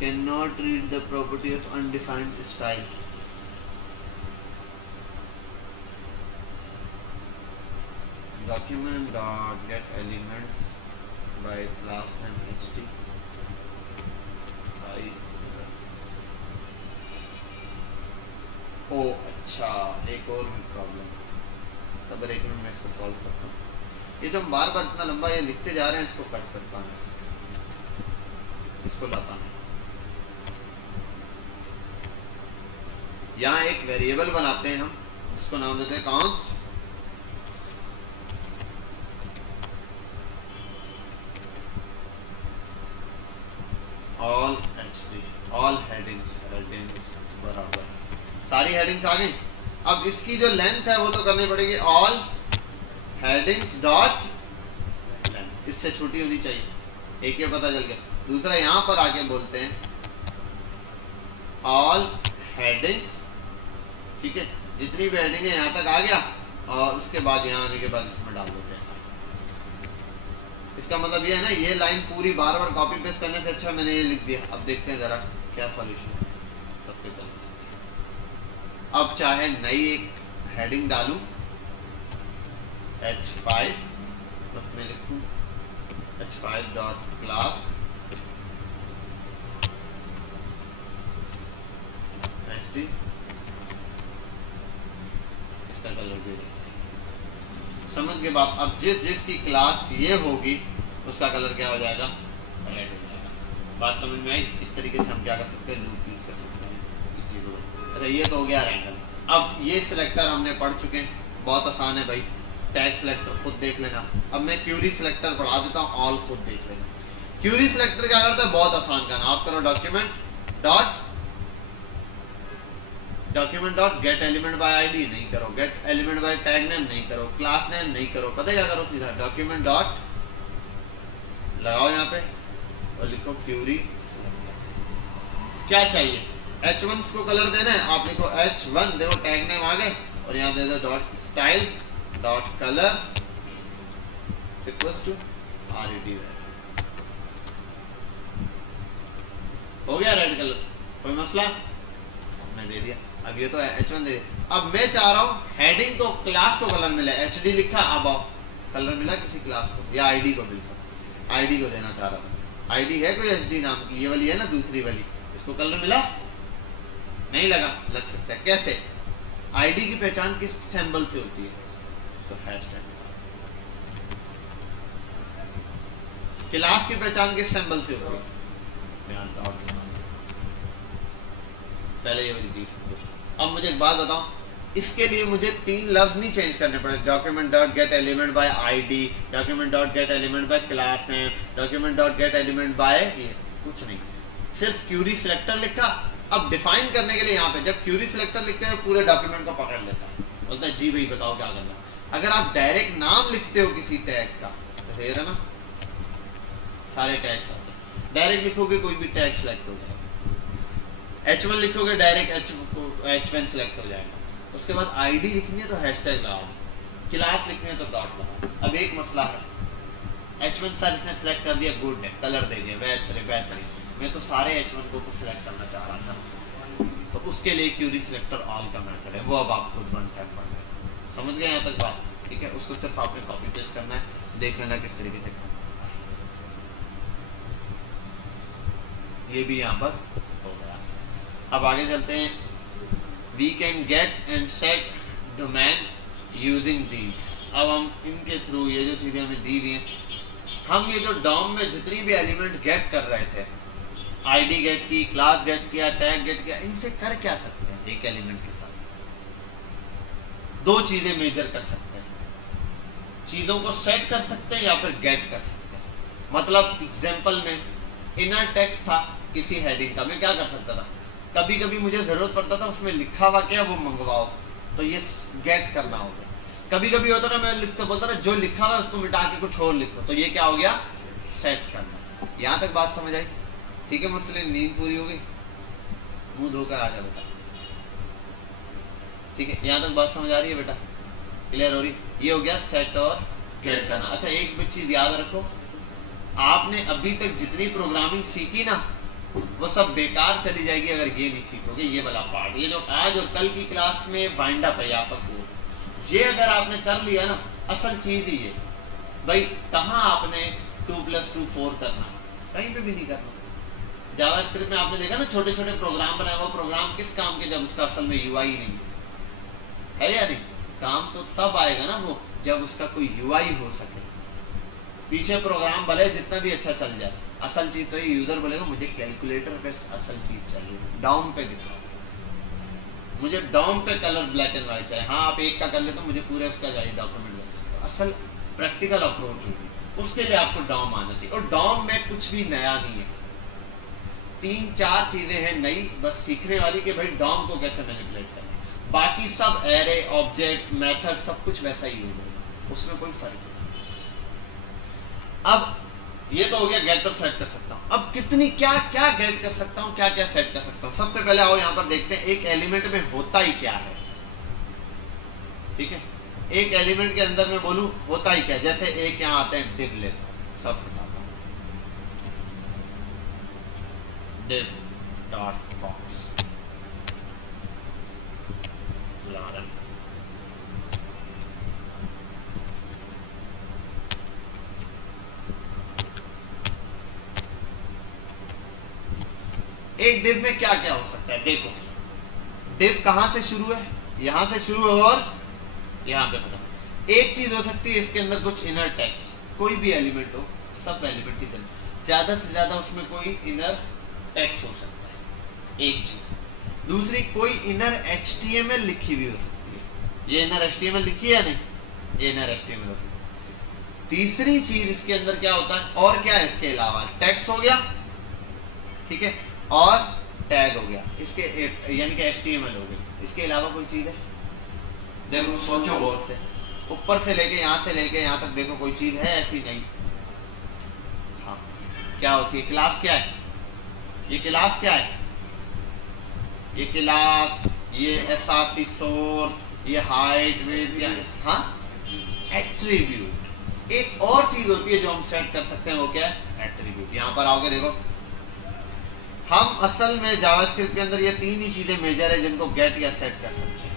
cannot read the property of undefined style. Document dot get elements by class name hd I ओ अच्छा, एक और भी problem, तब 1 minute में इसको solve करता हूँ। ये जो हम बार बार इतना लंबा ये लिखते जा रहे हैं, इसको कट करता हूँ, इसको लाता हूँ। यहाँ एक वेरिएबल बनाते हैं हम, जिसको नाम देते हैं const, all HD, all headings, headings बराबर सारी हेडिंग्स आ गई। अब इसकी जो लेंथ है वो तो करनी पड़ेगी ऑल हेडिंग्स डॉट लेंथ, इससे छोटी होनी चाहिए, एक ये पता चल गया। दूसरा यहाँ पर आके बोलते हैं ऑल हेडिंग्स, ठीक है, जितनी भी हेडिंग है यहाँ तक आ गया, और उसके बाद यहाँ आने के बाद इसमें डाल देते हैं। इसका मतलब ये है ना, ये लाइन पूरी बार बार कॉपी पेस्ट करने से अच्छा मैंने ये लिख दिया। अब देखते हैं जरा क्या सॉल्यूशन है सबके पहले। अब चाहे नई एक हेडिंग डालूं h5, बस मैं लिखूं h5 डॉट क्लास hd, इसका कलर भी समझ के बाद अब जिसकी क्लास ये होगी उसका कलर क्या हो जाएगा, रेड हो जाएगा। बात समझ में आई? इस तरीके से हम क्या कर सकते हैं, लूप यूज कर सकते हैं। अच्छा ये तो हो गया रैंडम। अब ये सिलेक्टर हमने पढ़ चुके हैं, बहुत आसान है भाई, टैग सिलेक्टर खुद देख लेना। अब मैं क्यूरी सिलेक्टर पढ़ा देता हूँ, ऑल खुद देख लेना। क्यूरी सिलेक्टर क्या करता है, बहुत आसान करना, आप करो document dot get element by ID, नहीं करो gate element bye tag name, नहीं करो क्लास नेम, नहीं करो, पता क्या करो, सीधा डॉक्यूमेंट डॉट लगाओ यहाँ पे और लिखो क्यूरी। क्या चाहिए, h1 को कलर देना है, आप लिखो h1, देखो टैग नेम आ गए, और यहाँ दे दो dot style dot colour equals to red, हो गया रेड कलर, कोई मसला? हमने दे दिया। अब ये तो h1 दे दिया। अब मैं चाह रहा हूँ हेडिंग को, क्लास को कलर मिला, hd लिखा, अब आओ कलर मिला किसी क्लास को या आईडी को, बिल्कुल आईडी को देना चाह रहा था। आईडी है कोई hd नाम की, ये वाली है ना दूसरी वाली, इसको कलर मिला, नहीं लगा, लग सकता है। कैसे? आईडी की पहचान किस सिंबल से होती है, तो हैशटैग। क्लास की पहचान किस सिंबल से होती है, पहले ये वाली चीज। अब मुझे एक बात बताओ, इसके लिए मुझे 3 लफ्ज नहीं चेंज करने पड़े, document dot get element by ID, document dot get element by class name, document dot get element bye, कुछ नहीं, सिर्फ क्यूरी सिलेक्टर लिखा। अब डिफाइन करने के लिए यहाँ पे जब क्यूरी सिलेक्टर लिखते हैं पूरे डॉक्यूमेंट को पकड़ लेता है, बोलता है जी भाई बताओ क्या करना। अगर आप डायरेक्ट नाम लिखते हो किसी टैग का, जैसे ये ना सारे टैग्स आते हैं। डायरेक्ट लिखोगे कोई भी टैग सेलेक्ट हो जाएगा, H1 लिखोगे डायरेक्ट H1 सेलेक्ट हो जाएगा। उसके बाद आईडी लिखनी है तो हैशटैग लगाओ, क्लास लिखनी है तो डॉट लगाओ। अब एक मसला है, H1 सर इसने सेलेक्ट कर दिया, गुड है, कलर दे दिया, बेहतरीन। मैं तो सारे H1 को सिलेक्ट करना चाह रहा था, तो उसके लिए क्यूरी सिलेक्टर ऑल करना चाहिए, वो अब आप खुद रन कर पाएंगे। समझ गए यहाँ तक बात? ठीक है, उसको सिर्फ आपने कॉपी पेस्ट करना है, देख लेना किस तरीके से। ये भी यहाँ पर हो गया। अब आगे चलते हैं। We can get and set domain using these. अब हम इनके थ्रू ये जो चीज़ें हमें दी हुई हैं, हम ये जो डॉम में जितनी भी एलिमेंट गेट कर रहे थे, आईडी गेट की, क्लास गेट किया, टैग गेट किया, इनसे कर क्या सकते हैं? एक एलिमेंट के साथ दो चीज़ें मेजर कर सकते हैं, चीज़ों को सेट कर सकते हैं या फिर गेट कर सकते हैं। मतलब एग्जाम्पल में इनर टेक्स्ट था किसी हेडिंग का, मैं क्या कर सकता था, कभी कभी मुझे ज़रूरत पड़ता था उसमें लिखा हुआ क्या वो मंगवाओ, तो ये गेट करना होगा। कभी कभी होता ना, मैं लिखता बोलता ना जो लिखा हुआ उसको मिटा के कुछ और लिखो, तो ये क्या हो गया? सेट करना। यहाँ तक बात समझ आई? ठीक है, मुझसे नींद पूरी हो गई, मुंह धोकर आ जा बेटा। ठीक है, यहाँ तक बात समझ आ रही है बेटा? क्लियर हो रही? ये हो गया सेट और गेट करना। अच्छा, एक भी चीज याद रखो, आपने अभी तक जितनी प्रोग्रामिंग सीखी ना वो सब बेकार चली जाएगी अगर ये नहीं सीखोगे। ये वाला पार्ट, ये जो आज और कल की क्लास में वाइंड अप है आपका कोर्स, ये अगर आपने कर लिया ना, असल चीज ही है भाई। कहाँ आपने 2+2 4 करना, कहीं पे भी नहीं करना। जावास्क्रिप्ट में आपने देखा ना छोटे छोटे प्रोग्राम बनाए, वो प्रोग्राम किस काम के जब उसका असल में यूआई नहीं है या नहीं? काम तो तब आएगा ना वो जब उसका कोई यूआई हो सके। पीछे प्रोग्राम भले जितना भी अच्छा चल जाए, असल चीज तो ये यूजर बोलेगा मुझे कैलकुलेटर पे असल चीज चाहिए, डॉम पे दिखाओ, मुझे डॉम पे कलर ब्लैक एंड व्हाइट चाहिए। हाँ, आप एक का कर ले तो मुझे पूरा उसका चाहिए डॉक्यूमेंट। तो असल प्रैक्टिकल अप्रोच होगी, उसके लिए आपको डॉम आना चाहिए। और डॉम में कुछ भी नया नहीं है, 3-4 चीजें हैं नई बस सीखने वाली कि भाई डॉम को कैसे मैनिपुलेट करें। बाकी सब एरे, ऑब्जेक्ट, मेथड सब कुछ वैसा ही होगा, उसमें कोई फर्क नहीं। अब ये तो हो गया गेट और सेट कर सकता हूं। अब कितनी क्या क्या गेट कर सकता हूं, क्या क्या सेट कर सकता हूं। सबसे पहले आओ यहां पर देखते हैं एक एलिमेंट में होता ही क्या है। ठीक है, एक एलिमेंट के अंदर मैं बोलूं होता ही क्या है। जैसे एक यहां आते हैं डिव लेता हूं, सब बताता हूं, डिव डॉट बॉक्स एक डिव में क्या क्या हो सकता है। देखो, डिव कहां से शुरू है, यहां से शुरू है और यहां पे खत्म। एक चीज हो सकती है इसके अंदर कुछ इनर टेक्स्ट, कोई भी एलिमेंट हो, सब एलिमेंट की तरह ज्यादा से ज्यादा उसमें कोई इनर टेक्स्ट हो सकता है, एक चीज। दूसरी, कोई इनर HTML लिखी हुई हो सकती है। ये इनर HTML लिखी है या नहीं? ये इनर HTML हो सकती है। तीसरी चीज इसके अंदर क्या होता है, और क्या है इसके अलावा, टेक्स्ट हो गया, ठीक है, और टैग हो गया, इसके यानी कि HTML हो गई। इसके अलावा कोई चीज है? देखो, सोचो गौर से, ऊपर से लेके यहाँ से लेके यहाँ तक देखो, कोई चीज है ऐसी? नहीं। हाँ, क्या होती है? क्लास क्या है? ये क्लास क्या है? ये क्लास, ये src सोर्स, ये हाइट, वेट, या हाँ एट्रीब्यूट। एक और चीज होती है जो हम सेट कर सकते हैं, वो क्या है? एट्रीब्यूट। यहाँ पर आओगे देखो, हम असल में जावास्क्रिप्ट के अंदर ये तीन ही चीजें मेजर है जिनको गेट या सेट कर सकते हैं,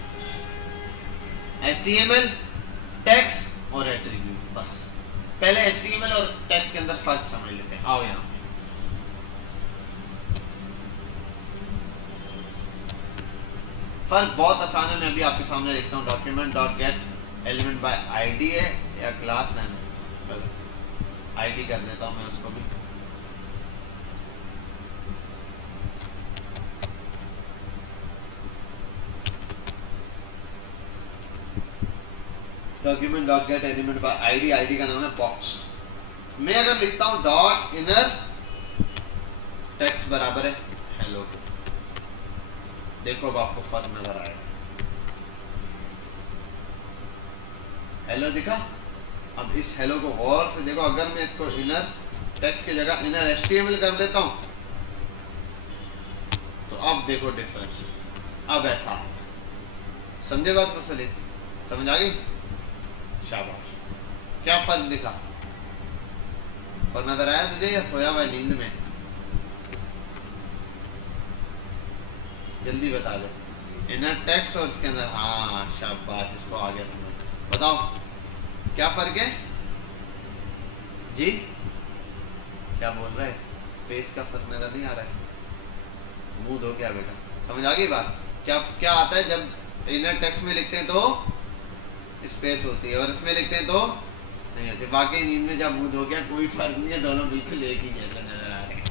HTML, टेक्स्ट और एट्रीब्यूट। बस पहले HTML और टेक्स्ट के अंदर फर्क समझ लेते हैं। आओ यहाँ फर्क बहुत आसान है, मैं अभी आपके सामने देखता हूँ। Document dot get element by ID है या क्लास नेम है, आईडी कर देता हूँ मैं उसको भी। Document dot get element by ID, ID का नाम है बॉक्स। मैं अगर लिखता हूं डॉट इनर टेक्स्ट बराबर है हेलो, देखो अब आपको फर्क नजर आएगा। हेलो दिखा? अब इस हेलो को गौर से देखो, अगर मैं इसको इनर टेक्स्ट की जगह इनर एचटीएमएल कर देता हूं, तो अब देखो डिफरेंस, अब ऐसा समझे बात को सली, समझ आ गई? शाबाश। क्या फर्क दिखा? फर्क नजर आया तुझे या सोया हुआ नींद में? जल्दी बता दे। इनर टेक्स्ट और इसके अंदर, हाँ शाबाश, इसको आ गया समझ। बताओ क्या फर्क है जी? क्या बोल रहे हैं? स्पेस का फर्क नजर नहीं आ रहा है? मुंह धो क्या बेटा, समझ आ गई बात? क्या क्या आता है जब इनर टेक्स्ट में लिखते हैं तो स्पेस होती है और इसमें लिखते हैं तो नहीं होती। वाकई नींद में जब मुंह धो गया कोई फर्क नहीं है, दोनों बिल्कुल एक ही जैसे नजर आ रहे हैं।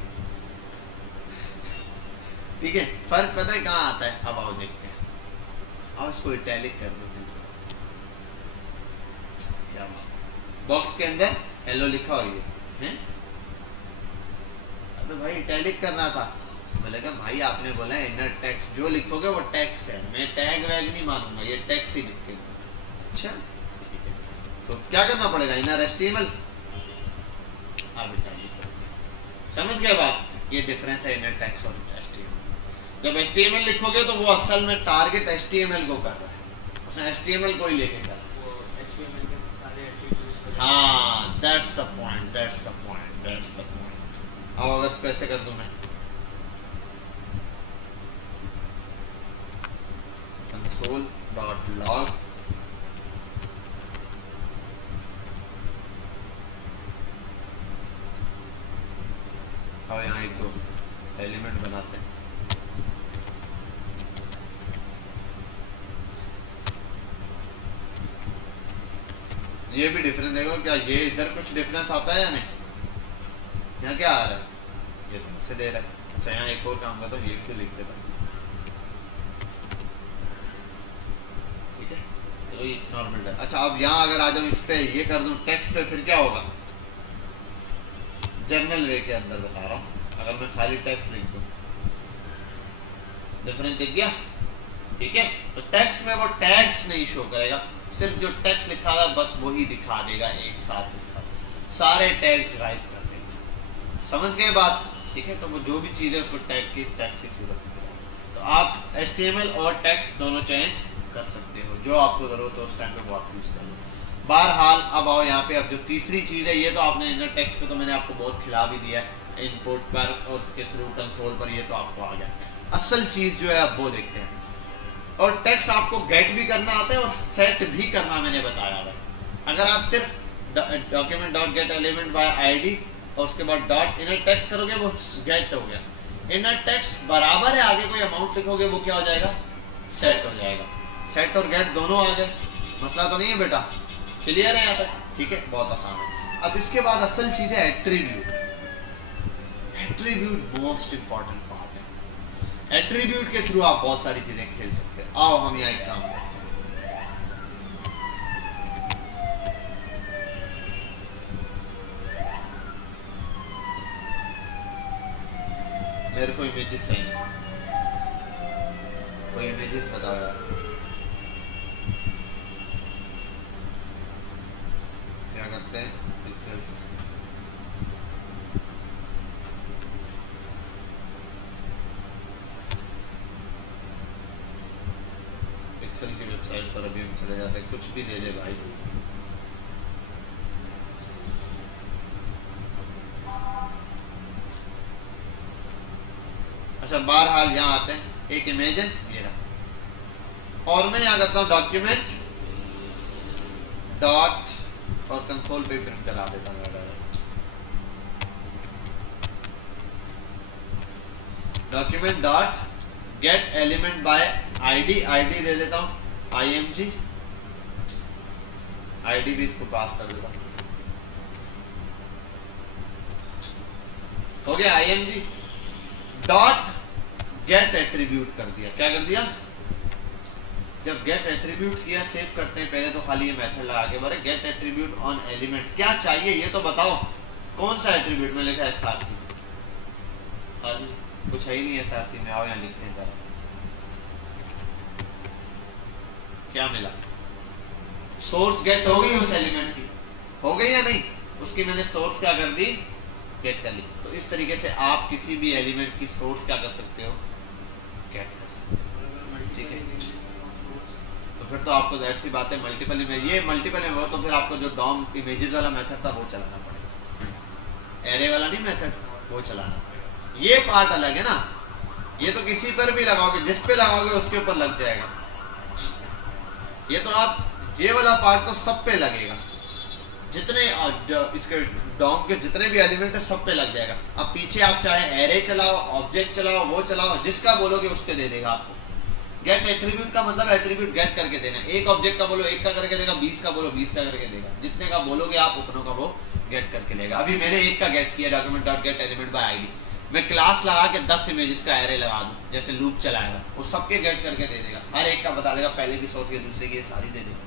ठीक है, फर्क पता है कहाँ आता है? अब आओ देखते हैं। अब इसको इटैलिक कर दो। क्या बात, बॉक्स के अंदर हेलो लिखा हुआ है, अबे भाई इटैलिक करना था। बोले कहा भाई आपने बोला इनर टेक्स्ट, जो लिखोगे वो टेक्स्ट है, मैं टैग वैग नहीं मानूंगा, ये टेक्स्ट ही लिख के। अच्छा तो क्या करना पड़ेगा? Inner HTML. अब इटैलिक समझ गए बात? ये डिफरेंस है इनर टेक्स्ट और एचटीएमएल। जब एचटीएमएल लिखोगे तो वो असल में टारगेट एचटीएमएल को कर रहा है, उसने एचटीएमएल को ही लेके चला। हाँ that's the point, that's the point, that's the point. अब अगर कैसे कर दूं मैं? console.log और यहाँ एक दो एलिमेंट बनाते हैं। ये भी डिफरेंस देखो, क्या ये इधर कुछ डिफरेंस आता है या नहीं? यहाँ क्या आ रहा है? ये से दे रहा है। अच्छा यहाँ एक और काम करता हूँ, ये से लिख देता हूँ। ठीक है, तो ये नॉर्मल है। अच्छा अब यहाँ अगर आ जाऊँ इस पे, ये कर दूँ टेक्स्ट पे, फिर क्या होगा? जर्नल वे के अंदर बता रहा हूँ, अगर मैं खाली टेक्स्ट लिख दूँ, डिफरेंस दिख गया? ठीक है, तो टेक्स्ट में वो टैग्स नहीं शो करेगा, सिर्फ जो टेक्स्ट लिखा हुआ बस वही दिखा देगा, एक साथ लिखा, सारे टैग्स गायब कर देगा। समझ गए बात? ठीक है, तो वो जो भी चीज़ है उसको टैग की टैक्स की जरूरत है। तो आप HTML और टेक्स्ट दोनों चेंज कर सकते हो, जो आपको जरूरत हो उस टाइम पे वो आप यूज कर लो। बहरहाल अब आओ यहाँ पे, अब जो तीसरी चीज़ है, ये तो आपने इनर टेक्स्ट पे तो मैंने आपको बहुत खिला भी दिया है, इनपुट पर और उसके थ्रू कंसोल पर, ये तो आपको आ गया। असल चीज़ जो है अब वो देखते हैं। और टेक्स्ट आपको गेट भी करना आता है और सेट भी करना मैंने बताया है। अगर आप सिर्फ document dot get element by ID और उसके बाद डॉट इनर टेक्स्ट करोगे वो गेट हो गया। इनर टेक्स्ट बराबर है, आगे कोई अमाउंट लिखोगे वो क्या हो जाएगा? सेट हो जाएगा। सेट और गेट दोनों आ गए, मसला तो नहीं है बेटा? क्लियर है यहाँ तक? ठीक है, बहुत आसान है। अब इसके बाद असल चीज है attribute. Attribute most important part है। एट्रीब्यूट के थ्रू आप बहुत सारी चीजें खेल सकते हैं। आओ हम यहाँ एक काम करते हैं। मेरे को इमेजेस चाहिए, कोई इमेजेस बताओ यार। क्या करते हैं? पिक्सेल्स। पिक्सल की वेबसाइट पर अभी हम चले जाते हैं, कुछ भी दे दे भाई। अच्छा बहरहाल यहाँ आते हैं, एक इमेज है ये रहा, और मैं यहाँ करता हूँ डॉक्यूमेंट डॉट और कंसोल पे प्रिंट करा देता हूँ document dot get element by ID. ID दे देता हूँ IMG, आईडी भी इसको पास कर देता हूँ। हो गया IMG डॉट गेट एट्रीब्यूट कर दिया। क्या कर दिया? जब गेट एट्रीब्यूट किया, सेव करते हैं पहले तो खाली ये मेथड लगा के बारे गेट एट्रीब्यूट ऑन एलिमेंट। क्या चाहिए ये तो बताओ, कौन सा एट्रीब्यूट में लिखा है? SRC। खाली कुछ है ही नहीं SRC में। आओ यहाँ लिखते हैं जरा, क्या मिला? सोर्स गेट हो गई उस एलिमेंट की, हो गई या नहीं? उसकी मैंने सोर्स क्या कर दी? गेट कर ली। तो इस तरीके से आप किसी भी एलिमेंट की सोर्स क्या कर सकते हो, गेट कर सकते हो, ठीक है। तो फिर तो आपको जाहिर सी बात है मल्टीपल इमेज, ये मल्टीपल इमेज हो तो फिर आपको जो डॉम इमेजेस वाला मेथड था वो चलाना पड़ेगा, एरे वाला नहीं मेथड, वो चलाना पड़ेगा। ये पार्ट अलग है ना, ये तो किसी पर भी लगाओगे, जिस पे लगाओगे उसके ऊपर लग जाएगा। ये तो आप ये वाला पार्ट तो सब पे लगेगा, जितने इसके डॉम के जितने भी एलिमेंट है सब पे लग जाएगा। अब पीछे आप चाहे एरे चलाओ, ऑब्जेक्ट चलाओ, वो चलाओ, जिसका बोलोगे उसके दे देगा आपको। गेट एट्रीब्यूट का मतलब एट्रीब्यूट गेट करके देना। एक ऑब्जेक्ट का बोलो 1 का करके देगा, 20 का बोलो 20 का करके देगा, जितने का बोलोगे आप उतनों का वो गेट करके देगा। अभी मैंने 1 का गेट किया, document dot get element by ID, मैं क्लास लगा के 10 इमेजेस का एरे लगा दूं, जैसे लूप चलाएगा, वो सबके गेट करके दे देगा, हर एक का बता देगा, पहले की सोच के दूसरे की, ये सारी दे देगा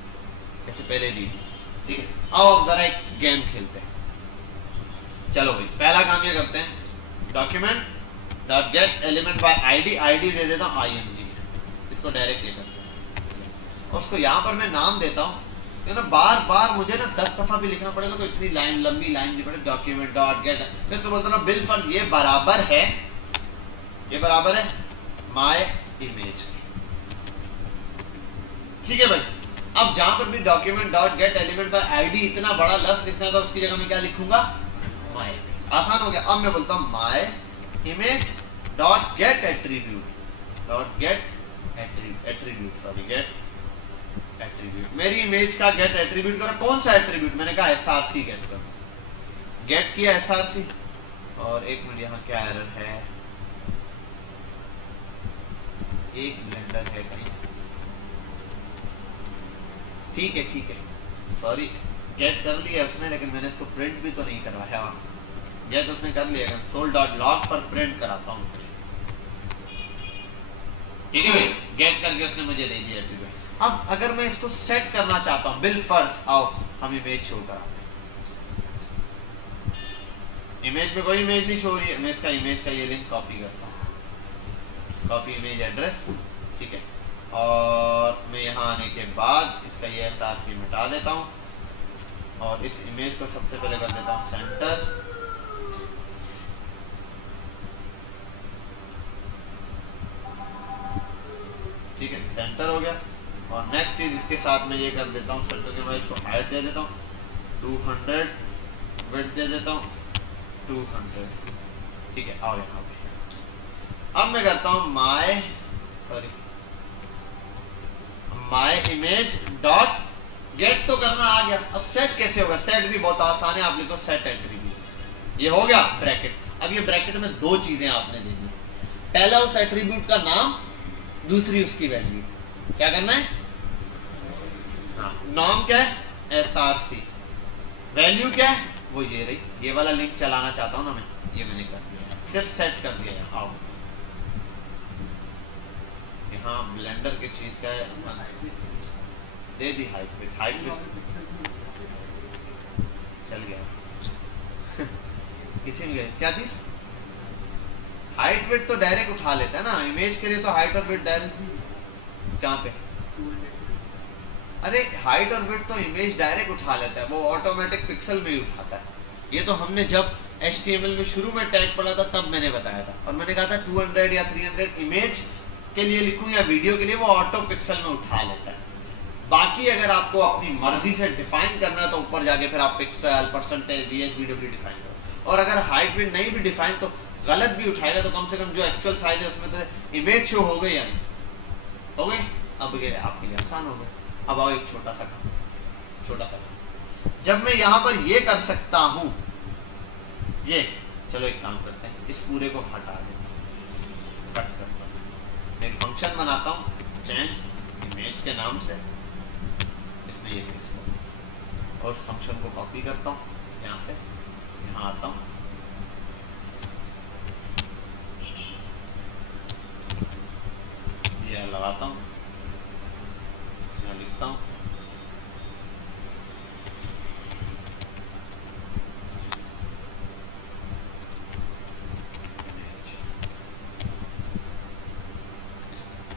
जैसे पहले दी थी, ठीक है। आओ अब जरा एक गेम खेलते हैं। चलो भाई पहला काम ये करते हैं, document dot get element by ID, ID दे देता हूँ ING, इसको डायरेक्ट ये करते हैं, और उसको यहाँ पर मैं नाम देता हूँ, क्योंकि बार बार मुझे ना 10 दफा भी लिखना पड़ेगा, तो इतनी लाइन लंबी लाइन नहीं पड़ेगी। डॉक्यूमेंट डॉट गेट, मैं इसको बोलता हूँ बिल फॉर, ये बराबर है, ये बराबर है माय इमेज, ठीक है भाई। अब जहां पर भी document dot get element by ID इतना बड़ा लफ्ज लिखना था, उसकी जगह मैं क्या लिखूंगा, माय इमेज, आसान हो गया। अब मैं बोलता हूँ my image dot get attribute, dot get attribute, sorry get attribute, मेरी इमेज का गेट एट्रीब्यूट करो। कौन सा एट्रीब्यूट, मैंने कहा SRC गेट करो, गेट किया SRC, और एक मिनट यहाँ क्या एरर है, एक ब्लेंडर है कहीं, ठीक है ठीक है, सॉरी, गेट कर लिया उसने, लेकिन मैंने इसको प्रिंट भी तो नहीं करवाया, गेट उसने कर लिया, कंसोल डॉट लॉग पर प्रिंट कराता हूँ, ठीक है, गेट करके उसने मुझे दे दिया एट्रीब्यूट। अब अगर मैं इसको सेट करना चाहता हूं, बिल फर्स्ट, आओ हम इमेज शो कराते हैं, इमेज में कोई इमेज नहीं शो हो रही है, मैं इसका इमेज का ये लिंक कॉपी करता हूं, कॉपी इमेज एड्रेस, ठीक है, और मैं यहाँ आने के बाद इसका ये SRC मिटा देता हूँ, और इस इमेज को सबसे पहले कर देता हूँ सेंटर, ठीक है, सेंटर हो गया। और नेक्स्ट चीज इसके साथ में ये कर देता हूँ, सेंटर के बाद इसको हाइट दे देता हूँ 200, विड्थ दे देता हूँ 200, ठीक है। और यहाँ पे अब मैं करता हूँ माय इमेज डॉट गेट, तो करना आ गया। अब सेट कैसे होगा, सेट भी बहुत आसान है, आप लिखो सेट एट्रीब्यूट, ये हो गया ब्रैकेट। अब ये ब्रैकेट में दो चीजें आपने दे दी, पहला उस एट्रीब्यूट का नाम, दूसरी उसकी वैल्यू। क्या करना है, हाँ, नाम क्या है SRC, वैल्यू क्या है वो ये रही, ये वाला लिंक चलाना चाहता हूँ ना मैं, ये मैंने कर दिया, सिर्फ सेट कर दिया है। आओ यहाँ ब्लेंडर किस चीज का है, दे दी हाइट पे, हाइट पे चल गया किसी में गए क्या चीज, हाइट वेट तो डायरेक्ट उठा लेता है ना, इमेज के लिए तो हाइट और वेट डायरेक्ट, कहाँ पे, अरे हाइट और वेट तो इमेज डायरेक्ट उठा लेता है, वो ऑटोमेटिक पिक्सल में ही उठाता है। ये तो हमने जब HTML में शुरू में टैग पढ़ा था तब मैंने बताया था, और मैंने कहा था 200 या 300 इमेज के लिए लिखूं या वीडियो के लिए, वो ऑटो पिक्सल में उठा लेता है। बाकी अगर आपको अपनी मर्जी से डिफाइन करना है तो ऊपर जाके फिर आप पिक्सल, परसेंटेज, VHVW डिफाइन करो, और अगर हाइट वेट नहीं भी डिफाइन तो गलत भी उठाएगा, तो कम से कम जो एक्चुअल साइज है उसमें तो इमेज शो हो गई, यानी हो गई। अब ये आपके लिए आसान हो गया। अब आओ एक छोटा सा काम, जब मैं यहाँ पर ये कर सकता हूँ, ये चलो एक काम करते हैं, इस पूरे को हटा देता हूँ, कट करता हूँ, एक फंक्शन बनाता हूँ चेंज इमेज के नाम से, इसमें ये पेस्ट करूँ, और उस फंक्शन को कॉपी करता हूँ, यहाँ से यहाँ आता हूँ, ये लगाता हूँ, यहाँ लिखता हूँ,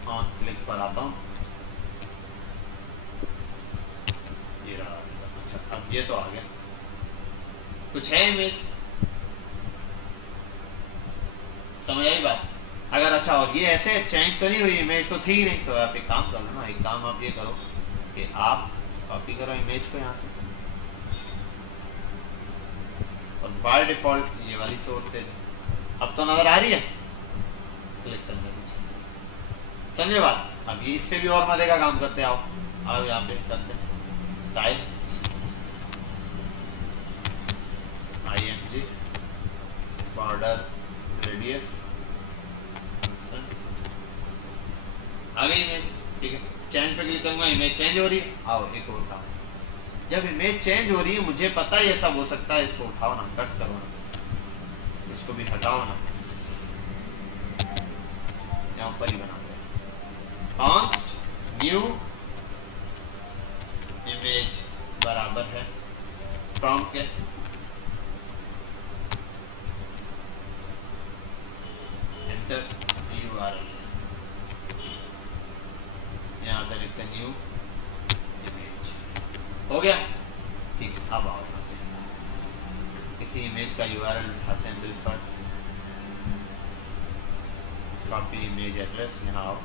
ऑन क्लिक पर आता हूँ, ये रहा। अच्छा अब ये तो आ गया, कुछ है इमेज, सही बात। अगर अच्छा और ये ऐसे चेंज तो नहीं हुई, इमेज तो थी ही नहीं, तो आप एक काम कर लो ना, एक काम आप ये करो कि आप कॉपी करो इमेज को यहाँ से और बाय डिफॉल्ट ये वाली सोर्स दे दो। अब तो नजर आ रही है, क्लिक करने की, समझे बात। अब ये इससे भी और मजे का काम करते आओ। अब यहाँ पे करते हैं स्टाइल IMG बॉर्डर रेडियस आ गई इमेज, ठीक है। चेंज पे क्लिक करूंगा, इमेज चेंज हो रही है। आओ एक और काम, जब इमेज चेंज हो रही है मुझे पता है ये सब हो सकता है, इसको उठाओ ना, कट करो ना, इसको भी हटाओ ना, यहाँ ऊपर ही बनाते हैं। कॉन्स्ट न्यू इमेज बराबर है फ्रॉम के एंटर URL, यहाँ पे लिखते न्यू इमेज, हो गया ठीक। अब आओ किसी इमेज का URL उठाते हैं, bill first copy image address, यहाँ आओ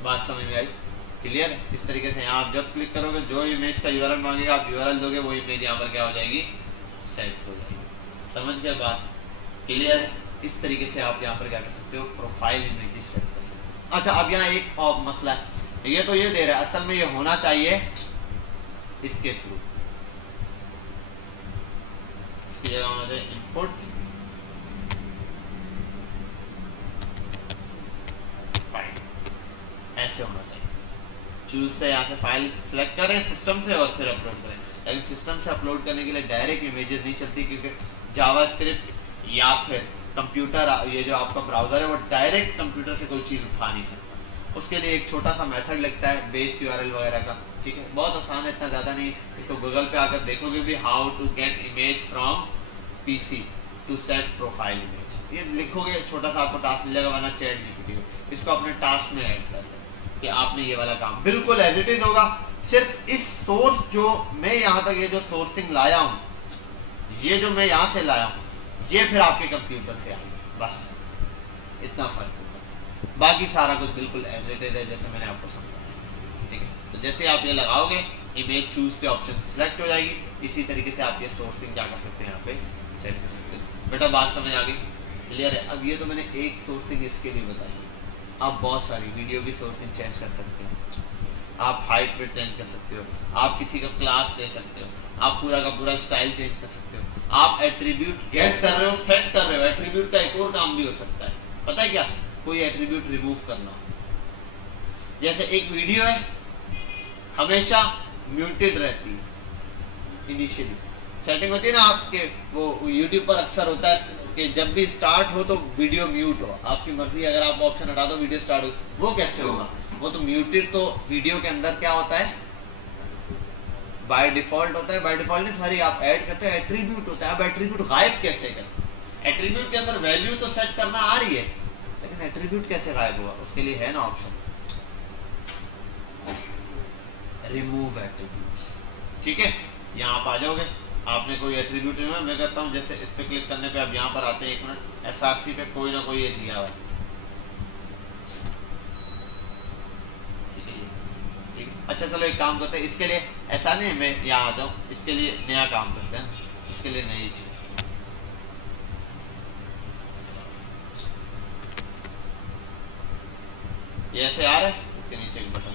बात समझ में आई, क्लियर है। इस तरीके से यहाँ आप जब क्लिक करोगे जो इमेज का URL मांगेगा आप URL दोगे, वो इमेज यहाँ पर क्या हो जाएगी, सेट हो जाएगी। समझ गए बात, क्लियर है। इस तरीके से आप यहाँ पर क्या कर सकते हो, प्रोफाइल इमेजेस सेट कर सकते हो। अच्छा अब यहाँ एक और मसला है, ये तो ये दे रहा है, असल में ये होना चाहिए इसके थ्रू, इसकी जगह होना चाहिए इनपुट फाइल, ऐसे होना चाहिए। चूज से यहाँ से फाइल सेलेक्ट करें सिस्टम से और फिर अपलोड करें, लेकिन सिस्टम से अपलोड करने के लिए डायरेक्ट इमेजेस नहीं चलती, क्योंकि जावास्क्रिप्ट या फिर कंप्यूटर, ये जो आपका ब्राउजर है वो डायरेक्ट कंप्यूटर से कोई चीज़ उठा नहीं सकता। उसके लिए एक छोटा सा मेथड लगता है बेस URL वगैरह का, ठीक है, बहुत आसान है, इतना ज़्यादा नहीं। तो गूगल पे आकर देखोगे भी how to get image from PC to set profile image, ये लिखोगे छोटा सा आपको टास्क मिल जाएगा, वरना ChatGPT इसको अपने टास्क में ऐड कर लें कि आपने ये वाला काम बिल्कुल एज इट इज होगा। सिर्फ इस सोर्स जो मैं यहाँ तक ये जो सोर्सिंग लाया हूँ, ये जो मैं यहाँ से लाया हूँ, ये फिर आपके कंप्यूटर से आएगा, बस इतना फर्क होगा। बाकी सारा कुछ बिल्कुल एज इट इज है जैसे मैंने आपको समझाया, ठीक है। तो जैसे आप ये लगाओगे इमेज चूज के ऑप्शन सेलेक्ट हो जाएगी, इसी तरीके से आप ये सोर्सिंग क्या कर सकते हैं, यहाँ पे सेट कर सकते हैं। बेटा बात समझ आ गई, क्लियर है। अब ये तो मैंने एक सोर्सिंग इसके लिए बताई, आप बहुत सारी वीडियो की सोर्सिंग चेंज कर सकते हो, आप हाइट पे चेंज कर सकते हो, आप किसी का क्लास दे सकते हो, आप पूरा का पूरा स्टाइल चेंज कर सकते हो, आप एट्रीब्यूट गेट कर रहे हो, सेट कर रहे हो। एट्रीब्यूट का एक और काम भी हो सकता है, पता है क्या, कोई एट्रीब्यूट रिमूव करना। जैसे एक वीडियो है हमेशा म्यूटेड रहती है, इनिशियली सेटिंग होती है ना आपके, वो यूट्यूब पर अक्सर होता है कि जब भी स्टार्ट हो तो वीडियो म्यूट हो, आपकी मर्जी, अगर आप ऑप्शन हटा दो वीडियो स्टार्ट हो, वो कैसे होगा, वो तो म्यूटेड, तो वीडियो के अंदर क्या होता है, बाय डिफॉल्ट होता है, बाय डिफॉल्ट नहीं सारी आप ऐड करते हो, एट्रीब्यूट होता है। अब एट्रीब्यूट गायब कैसे करें, एट्रीब्यूट के अंदर वैल्यू तो सेट करना आ रही है, लेकिन एट्रीब्यूट कैसे गायब होगा, उसके लिए है ना ऑप्शन रिमूव एट्रीब्यूट्स, ठीक है। यहाँ आप आ जाओगे, आपने कोई एट्रीब्यूट रिमूव, मैं कहता हूँ जैसे इस पे क्लिक करने पे आप यहाँ पर आते हैं, एक मिनट, SRC पे कोई ना कोई ये दिया हुआ है, अच्छा चलो एक काम करते हैं, इसके लिए ऐसा नहीं मैं यहाँ आ जाऊँ, इसके लिए नया काम करते हैं, इसके लिए नई चीज, ये ऐसे आ रहा है, इसके नीचे एक बटन,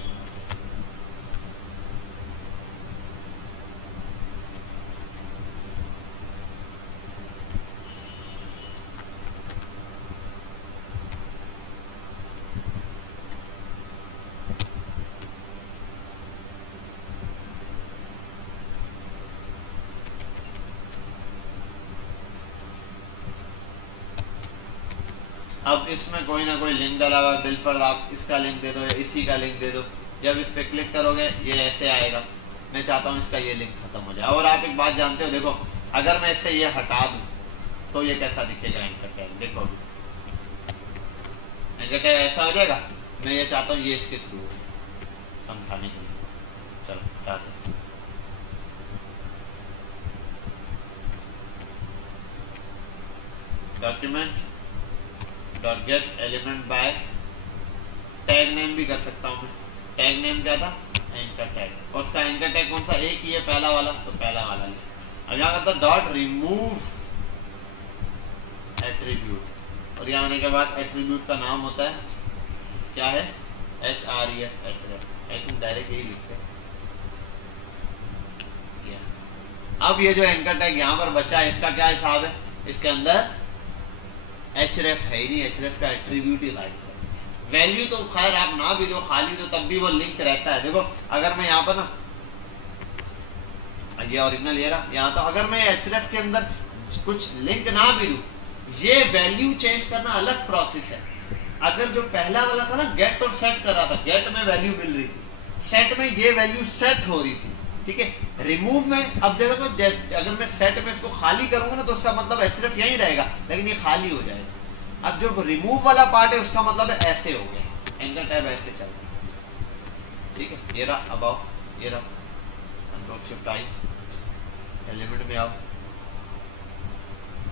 अब इसमें कोई ना कोई लिंक डाला हुआ है, बिलफर्ड आप इसका लिंक दे दो या इसी का लिंक दे दो, जब इस पर क्लिक करोगे ये ऐसे आएगा। मैं चाहता हूँ इसका ये लिंक खत्म हो जाए। और आप एक बात जानते हो, देखो अगर मैं इससे ये हटा दूँ तो ये कैसा दिखेगा, एंकर टैग देखो, एंकर टैग ऐसा हो जाएगा, मैं ये चाहता हूँ ये इसके थ्रू समझाने के लिए। चलो क्या document dot get element bye tag name भी कर सकता हूँ मैं। टैग नेम क्या था? Anchor tag. और उसका एंकर टैग कौन सा? एक ही है, पहला वाला, तो पहला वाला ले। अब यहाँ करता डॉट रिमूव एट्रीब्यूट, और यहाँ आने के बाद एट्रीब्यूट का नाम होता है क्या है? href href। I think direct यही लिखते हैं। अब ये जो एंकर टैग यहाँ पर बचा है, इसका क्या हिसाब है? इसके अंदर href है ही नहीं, href का एट्रीब्यूट ही राइट है। वैल्यू तो खैर आप ना भी दो, खाली दो, तब भी वो लिंक रहता है। देखो अगर मैं यहाँ पर ना, ये ओरिजिनल ये रहा यहाँ, तो अगर मैं href के अंदर कुछ लिंक ना भी दूं, ये वैल्यू चेंज करना अलग प्रोसेस है। अगर जो पहला वाला था ना, गेट और सेट कर रहा था, गेट में वैल्यू मिल रही थी, सेट में ये वैल्यू सेट हो रही थी, ठीक है। रिमूव में अब देखो तो अगर मैं सेट में इसको खाली करूंगा ना, तो उसका मतलब href यही रहेगा, लेकिन ये खाली हो जाएगा। अब जो रिमूव वाला पार्ट है, उसका मतलब है ऐसे हो गया, एंकर टैब ऐसे चल रहा है, ठीक है। ये रहा, अब आओ, ये रहा, कंट्रोल शिफ्ट आई, एलिमेंट में आओ,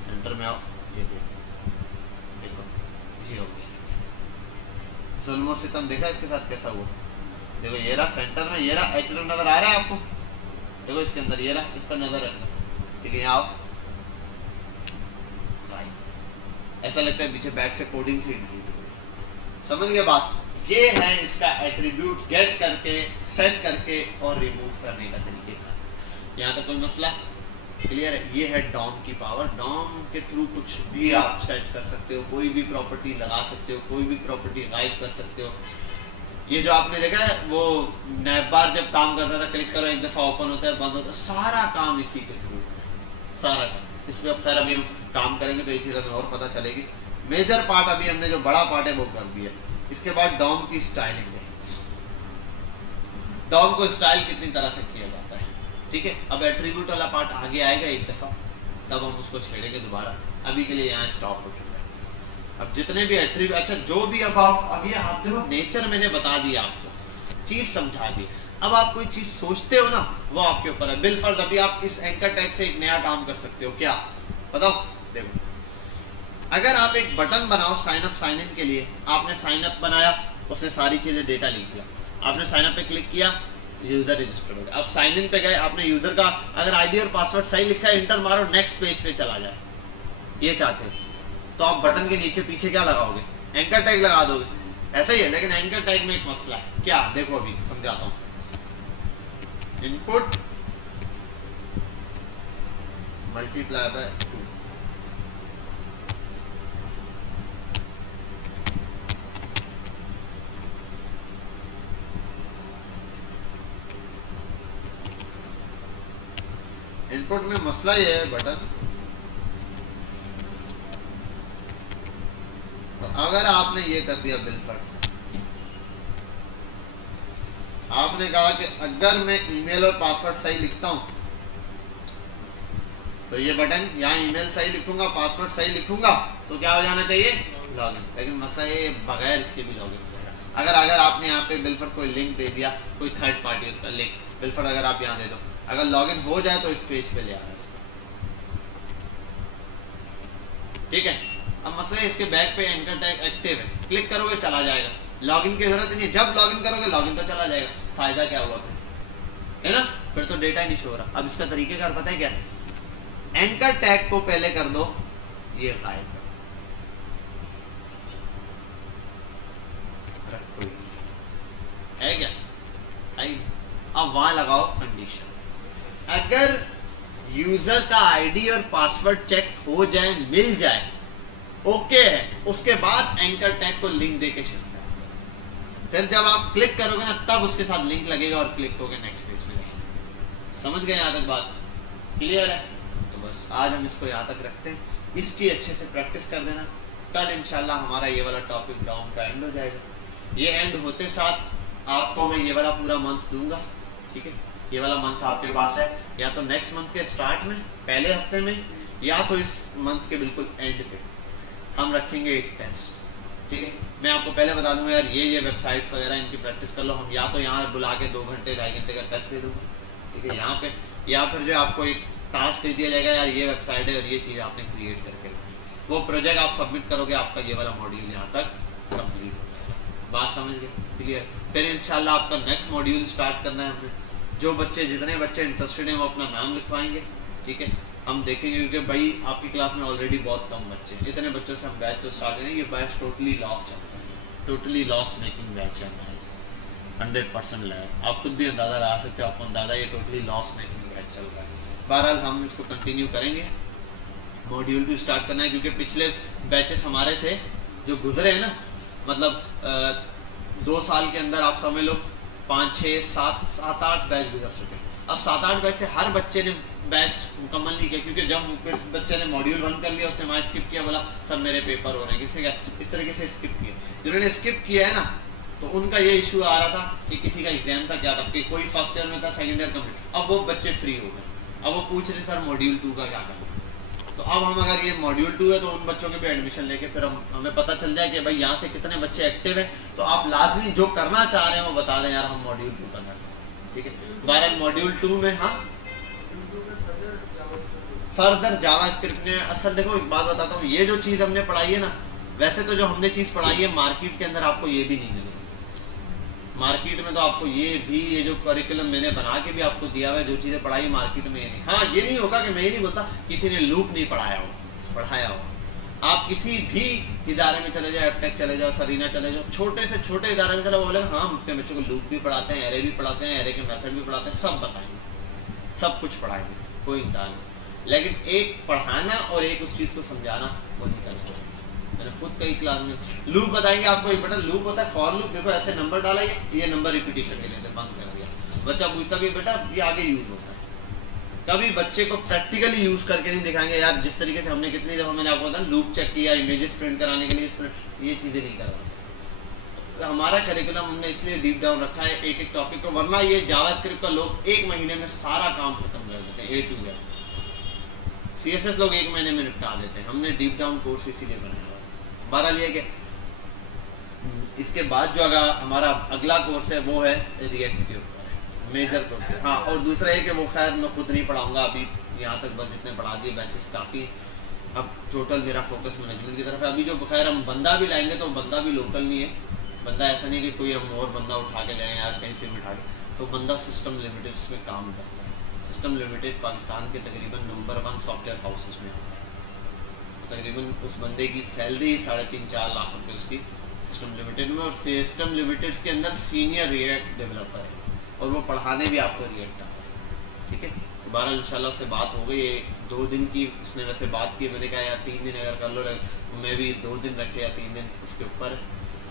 एंटर में आओ, ये देखो ये हो गया। जुल्म सितम देखा इसके साथ कैसा हुआ? देखो ये रहा सेंटर में, ये रहा href नजर आ रहा है आपको? देखो इसके अंदर ये रहा, इसका नजर रखना, ठीक है। यहाँ आओ, ऐसा लगता है पीछे बैक से कोडिंग से समझ गए बात? ये है इसका एट्रीब्यूट गेट करके, सेट करके और रिमूव करने का तरीका। यहाँ तक कोई मसला क्लियर है? ये है डॉम की पावर। डॉम के थ्रू कुछ भी आप सेट कर सकते हो, कोई भी प्रॉपर्टी लगा सकते हो, कोई भी प्रॉपर्टी गायब कर सकते हो। ये जो आपने देखा है वो नैप बार जब काम करता था, क्लिक करो एक दफा ओपन होता है, बंद होता है, सारा काम इसी के थ्रू, सारा काम। इसमें अब खैर अभी हम काम करेंगे तो ये चीज़ हमें और पता चलेगी। मेजर पार्ट अभी हमने जो बड़ा पार्ट है वो कर दिया। इसके बाद डॉम की स्टाइलिंग है। डॉम को स्टाइल कितनी तरह से किया जाता है, ठीक है। अब एट्रीब्यूट वाला पार्ट आगे आएगा एक दफा, तब हम उसको छेड़ेंगे दोबारा। अभी के लिए यहाँ स्टॉप हो चुका है। अब जितने भी एट्रीब्यूट, अच्छा जो भी अब ये आप देखो नेचर मैंने बता दिया आपको, चीज समझा दी। अब आप कोई चीज सोचते हो ना, वो आपके ऊपर है। बिलफर्ज अभी आप इस एंकर टैग से एक नया काम कर सकते हो। क्या बताओ? देखो अगर आप एक बटन बनाओ साइन अप साइन इन के लिए, आपने साइन अप बनाया, उसने सारी चीजें डेटा लिख दिया, आपने साइन अप पे क्लिक किया, यूजर रजिस्टर्ड हो गया। अब साइन इन पे गए, आपने यूजर का अगर आईडी और पासवर्ड सही लिखा है, इंटर मारो, नेक्स्ट पेज पे चला जाए, ये चाहते हैं तो आप बटन के नीचे पीछे क्या लगाओगे? एंकर टैग लगा दोगे, ऐसा ही है। लेकिन एंकर टैग में एक मसला है। क्या? देखो अभी समझाता हूँ। इनपुट मल्टीप्लाई बाय 2, इनपुट में मसला ये है बटन, तो अगर आपने ये कर दिया बिलफर्ज, आपने कहा कि अगर मैं ईमेल और पासवर्ड सही लिखता हूं तो ये बटन, यहाँ ईमेल सही लिखूंगा, पासवर्ड सही लिखूंगा, तो क्या हो जाना चाहिए? लॉगिन। लेकिन मसला ये बगैर इसके भी लॉगिन हो जाएगा। अगर आपने यहाँ पे बिलफर्ज कोई लिंक दे दिया, कोई थर्ड पार्टी उसका लिंक, बिलफर्ज अगर आप यहाँ दे दो, अगर लॉगिन हो जाए तो इस पेज पे ले आना, ठीक है। अब मसला है इसके बैक पे एंकर टैग एक्टिव है, क्लिक करोगे चला जाएगा, लॉगिन की जरूरत नहीं है। जब लॉगिन करोगे लॉगिन तो चला जाएगा, फायदा क्या हुआ फिर, है ना? फिर तो डेटा ही नहीं शो रहा। अब इसका तरीकेकार पता है क्या? एंकर टैग को पहले कर दो ये गायब है क्या? अब वहां लगाओ कंडीशन, अगर यूजर का आईडी और पासवर्ड चेक हो जाए, मिल जाए, ओके है, उसके बाद एंकर टैग को लिंक देके शिफ्ट कर। फिर जब आप क्लिक करोगे ना, तब उसके साथ लिंक लगेगा और क्लिक होगे नेक्स्ट पेज पे। समझ गए यहाँ तक बात? क्लियर है? तो बस आज हम इसको यहाँ तक रखते हैं, इसकी अच्छे से प्रैक्टिस कर देना। कल इंशाल्लाह हमारा ये वाला टॉपिक डॉम का एंड हो जाएगा। ये एंड होते साथ आपको मैं ये वाला पूरा मंथ दूंगा, ठीक है। ये वाला मंथ आपके पास है, या तो नेक्स्ट मंथ के स्टार्ट में पहले हफ्ते में, या तो इस मंथ के बिल्कुल एंड पे हम रखेंगे एक टेस्ट, ठीक है। मैं आपको पहले बता दूंगा यार ये वेबसाइट्स वगैरह इनकी प्रैक्टिस कर लो, हम या तो यहाँ बुला के 2 घंटे 2.5 घंटे का टेस्ट दे दूँगा, ठीक है, यहाँ पे, या फिर जो आपको एक टास्क दे दिया जाएगा यार ये वेबसाइट है और ये चीज़ आपने क्रिएट करके रखी, वो प्रोजेक्ट आप सबमिट करोगे, आपका ये वाला मॉड्यूल यहाँ तक कंप्लीट हो जाएगा। बात समझ गए? क्लियर? फिर इंशाल्लाह आपका नेक्स्ट मॉड्यूल स्टार्ट करना है हमें। जो बच्चे जितने बच्चे इंटरेस्टेड हैं वो अपना नाम लिखवाएंगे, ठीक है, हम देखेंगे, क्योंकि भाई आपकी क्लास में ऑलरेडी बहुत कम बच्चे हैं, इतने बच्चों से हम बैच तो स्टार्ट करेंगे, ये बैच टोटली लॉस चल रहा है, टोटली लॉस मेकिंग बैच है हमारे, 100% लैग। आप खुद भी अंदाज़ा लगा सकते हो, आपको अंदाज़ा ये टोटली लॉस मेकिंग बैच चल रहा है। बहरहाल हम इसको कंटिन्यू करेंगे, मॉड्यूल 2 स्टार्ट करना है, क्योंकि पिछले बैचेस हमारे थे जो गुजरे हैं ना, मतलब 2 साल के अंदर आप समझ लो 5, 6, 7, 8 बैच गुजर चुके हैं। अब 7-8 बैच से हर बच्चे ने बैच मुकम्मल नहीं किया, क्योंकि जब इस बच्चे ने मॉड्यूल 1 कर लिया उसने वहाँ स्किप किया, बोला सर मेरे पेपर हो रहे हैं, किसी का इस तरीके से स्किप किया। जिन्होंने स्किप किया है ना, तो उनका ये इशू आ रहा था कि किसी का एग्जाम था, क्या था, कि कोई फर्स्ट ईयर में था, सेकंड ईयर कंप्लीट, अब वो बच्चे फ्री हो गए, अब वो पूछ रहे सर मॉड्यूल 2 का क्या करना। तो अब हम अगर ये मॉड्यूल 2 है तो उन बच्चों के भी एडमिशन लेके फिर हमें पता चल जाए कि भाई यहाँ से कितने बच्चे एक्टिव हैं, तो आप लाजमी जो करना चाह रहे हैं वो बता दें यार हम मॉड्यूल 2 करना चाहते हैं, ठीक है। 12 मॉड्यूल 2 में हाँ फर्दर जावास्क्रिप्ट में, असल देखो एक बात बताता हूँ, ये जो चीज़ हमने पढ़ाई है ना, वैसे तो जो हमने चीज़ पढ़ाई है मार्केट के अंदर आपको ये भी नहीं मिलेगी। मार्केट में तो आपको ये जो करिकुलम मैंने बना के भी आपको दिया हुआ है, जो चीज़ें पढ़ाई मार्केट में नहीं। हाँ ये नहीं होगा कि मैं ये नहीं बोलता किसी ने लूप नहीं पढ़ाया हो। आप किसी भी इदारे में चले जाओ, एपटेक चले जाओ, सरीना चले जाओ, छोटे से छोटे इदारे में चले, बोले हाँ हम अपने बच्चों को लूप भी पढ़ाते हैं, एरे भी पढ़ाते हैं, एरे के मेथड भी पढ़ाते हैं, सब बताएंगे, सब कुछ पढ़ाएंगे, कोई इनकार नहीं। लेकिन एक पढ़ाना और एक उस चीज़ को समझाना वो नहीं करना। मैंने खुद कई क्लास में लूप बताएंगे आपको, एक बेटा लूप होता है फॉर लूप, देखो ऐसे नंबर डाला, ये नंबर रिपीटिशन के लिए बंद कर दिया, बच्चा पूछता भी बेटा ये आगे यूज होता है। कभी बच्चे को प्रैक्टिकली यूज करके नहीं दिखाएंगे यार, जिस तरीके से हमने कितनी दफ़ा मैंने आपको बताया लूप चेक किया, इमेजेस प्रिंट कराने के लिए, ये चीज़ें नहीं करवाते। तो हमारा करिकुलम हमने इसलिए डीप डाउन रखा है एक एक टॉपिक को, वरना ये जावास्क्रिप्ट का लोग 1 महीने में सारा काम खत्म कर देते हैं, A to Z। CSS लोग 1 महीने में निपटा देते हैं, हमने डीप डाउन कोर्स इसीलिए बनाया हुआ है। बहरहाल ये कि इसके बाद जो अगर हमारा अगला कोर्स है वो है रिएक्ट के ऊपर मेजर कोर्स है। हाँ, और दूसरा ये कि वो खैर मैं खुद नहीं पढ़ाऊँगा अभी, यहाँ तक बस इतने पढ़ा दिए बैचेस काफ़ी। अब टोटल मेरा फोकस मैनेजमेंट की तरफ है। अभी जो खैर हम बंदा भी लाएंगे तो बंदा भी लोकल नहीं है, बंदा ऐसा नहीं कि कोई हम और बंदा उठा के लाएँ यार कहीं से भी उठा के, तो बंदा सिस्टम लिमिटेड उसमें काम करता है। सिस्टम लिमिटेड पाकिस्तान के तकरीबन नंबर 1 सॉफ्टवेयर हाउसेस में आता है। तकरीबन उस बंदे की सैलरी 3.5-4 लाख रुपये उसकी सिस्टम लिमिटेड में, और सिस्टम लिमिटेड के अंदर सीनियर रिएक्ट डेवलपर है और वो पढ़ाने भी आपको रिएक्ट आता है, ठीक है। दोबारा इंशाल्लाह से बात हो गई, 2 दिन की उसने वैसे बात की, मैंने कहा यार 3 दिन अगर कर लो, मैं भी 2 दिन रखे या 3 दिन उसके ऊपर,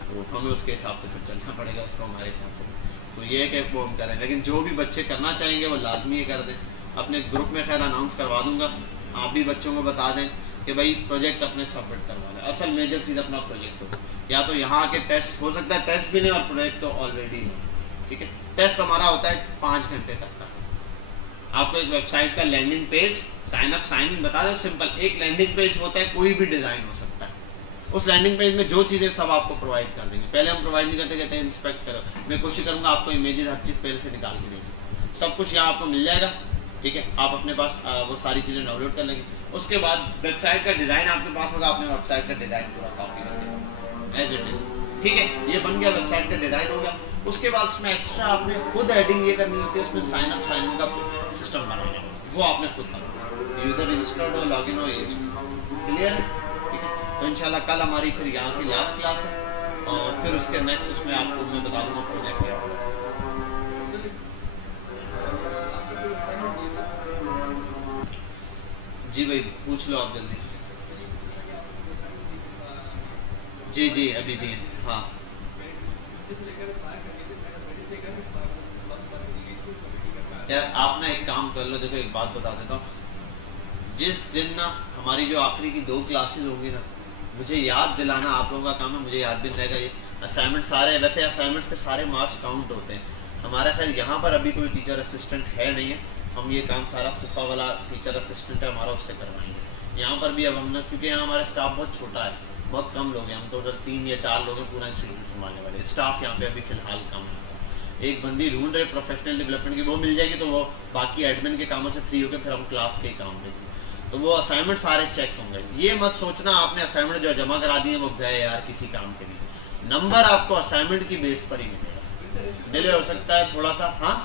तो हमें उसके हिसाब से फिर चलना पड़ेगा उसको हमारे हिसाब से। तो ये है कि वो हम करें, लेकिन जो भी बच्चे करना चाहेंगे वो लाजमी ये कर दें। अपने ग्रुप में खैर अनाउंस करवा दूंगा, आप भी बच्चों को बता दें कि भाई प्रोजेक्ट अपने सबमिट करवा लें। असल मेजर चीज़ अपना प्रोजेक्ट हो, या तो यहाँ आके टेस्ट हो सकता है, टेस्ट भी नहीं और प्रोजेक्ट तो ऑलरेडी नहीं, ठीक है। टेस्ट हमारा होता है 5 घंटे तक का। आपको एक वेबसाइट का landing page, sign up sign in बता दो, सिंपल एक लैंडिंग पेज होता है, कोई भी डिज़ाइन हो सकता है। उस लैंडिंग पेज में जो चीज़ें सब आपको प्रोवाइड कर देंगे। पहले हम प्रोवाइड नहीं करते, कहते हैं इंस्पेक्ट करो, मैं कोशिश करूँगा आपको इमेजेस हर चीज़ पहले से निकाल के देंगे, सब कुछ यहाँ आपको मिल जाएगा, ठीक है। आप अपने पास वो सारी चीज़ें डाउनलोड कर लेंगे। उसके बाद वेबसाइट का डिज़ाइन आपके पास होगा, आपने वेबसाइट का डिज़ाइन पूरा कॉपी कर देना एज इट इज़, ठीक है। ये बन गया, वेबसाइट का डिज़ाइन हो गया। उसके बाद उसमें एक्स्ट्रा आपने खुद एडिंग ये करनी होती है, उसमें साइन अप साइन इन का सिस्टम बनाना है, वो आपने खुद करना, यूज़र रजिस्टर्ड हो, लॉगिन हो, ये क्लियर है, ठीक है। तो इंशाल्लाह कल हमारी फिर यहाँ की लास्ट क्लास है, और फिर उसके नेक्स्ट उसमें आपको मैं बता दूँगा प्रोजेक्ट क्या होगा। जी भाई पूछ लो आप जल्दी से। जी अभी दिए, हाँ। यार आप ना एक काम कर लो, देखो एक बात बता देता हूँ, जिस दिन ना हमारी जो आखिरी की 2 क्लासेस होंगी ना, मुझे याद दिलाना आप लोगों का काम है, मुझे याद भी रहेगा। ये असाइनमेंट सारे, वैसे असाइनमेंट्स के सारे मार्क्स काउंट होते हैं। हमारा खैर यहाँ पर अभी कोई टीचर असिस्टेंट है नहीं है, हम ये काम सारा सिफा वाला टीचर असिस्टेंट है हमारा, उससे करवाएंगे। यहाँ पर भी अब हम ना, क्योंकि यहाँ हमारा स्टाफ बहुत छोटा है, बहुत कम लोग हैं, हम टोटल 3 या 4 लोग हैं पूरा इंस्टीट्यूट संभालने वाले। स्टाफ यहाँ पे अभी फिलहाल कम है। एक बंदी ढूंढ रहे प्रोफेशनल डेवलपमेंट की, वो मिल जाएगी तो वो बाकी एडमिन के कामों से फ्री होकर फिर हम क्लास के ही काम देंगे। तो वो असाइनमेंट सारे चेक होंगे। ये मत सोचना आपने असाइनमेंट जो जमा करा दिए वो गए यार किसी काम के लिए। नंबर आपको असाइनमेंट की बेस पर ही मिलेगा, डिले हो सकता है थोड़ा सा। हाँ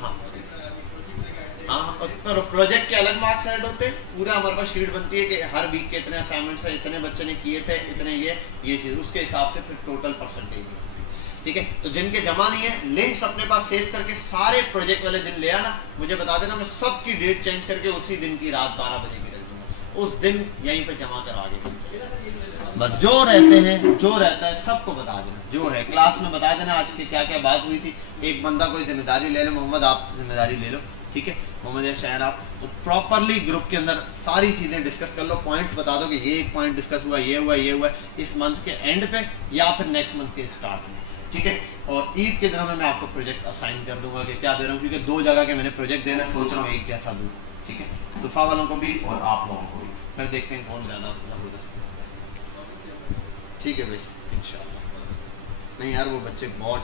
हाँ हाँ, पर प्रोजेक्ट के अलग मार्क्स ऐड होते हैं। पूरा हमारे पास शीट बनती है कि हर वीक के इतने असाइनमेंट्स है, इतने बच्चे ने किए थे, इतने ये चीज़, उसके हिसाब से फिर टोटल परसेंटेज होती है। ठीक है, तो जिनके जमा नहीं है लिंक्स अपने पास सेव करके सारे प्रोजेक्ट वाले दिन ले आना, मुझे बता देना, मैं सबकी डेट चेंज करके उसी दिन की रात 12 बजे की रख दूंगा। उस दिन यहीं पर जमा करा आगे बस जो रहते हैं, जो रहता है सबको बता देना, जो है क्लास में बता देना आज की क्या क्या बात हुई थी। एक बंदा कोई जिम्मेदारी ले लो, मोहम्मद आप जिम्मेदारी ले लो, ठीक है, मोहम्मद या शायर आप, तो प्रॉपरली ग्रुप के अंदर सारी चीज़ें डिस्कस कर लो। पॉइंट्स बता दो कि ये एक पॉइंट डिस्कस हुआ, ये हुआ, ये हुआ, इस मंथ के एंड पे या फिर नेक्स्ट मंथ के स्टार्ट में। ठीक है, और ईद के दिनों में मैं आपको प्रोजेक्ट असाइन कर दूंगा कि क्या दे रहा हूँ, क्योंकि 2 जगह के मैंने प्रोजेक्ट देना सोच रहा हूँ, एक जैसा दूँ। ठीक है, सुफा वालों को भी और आप लोगों को भी, फिर देखते हैं कौन ज़्यादा ज़बरदस्त है। ठीक है भाई, इंशाल्लाह। नहीं यार वो बच्चे बहुत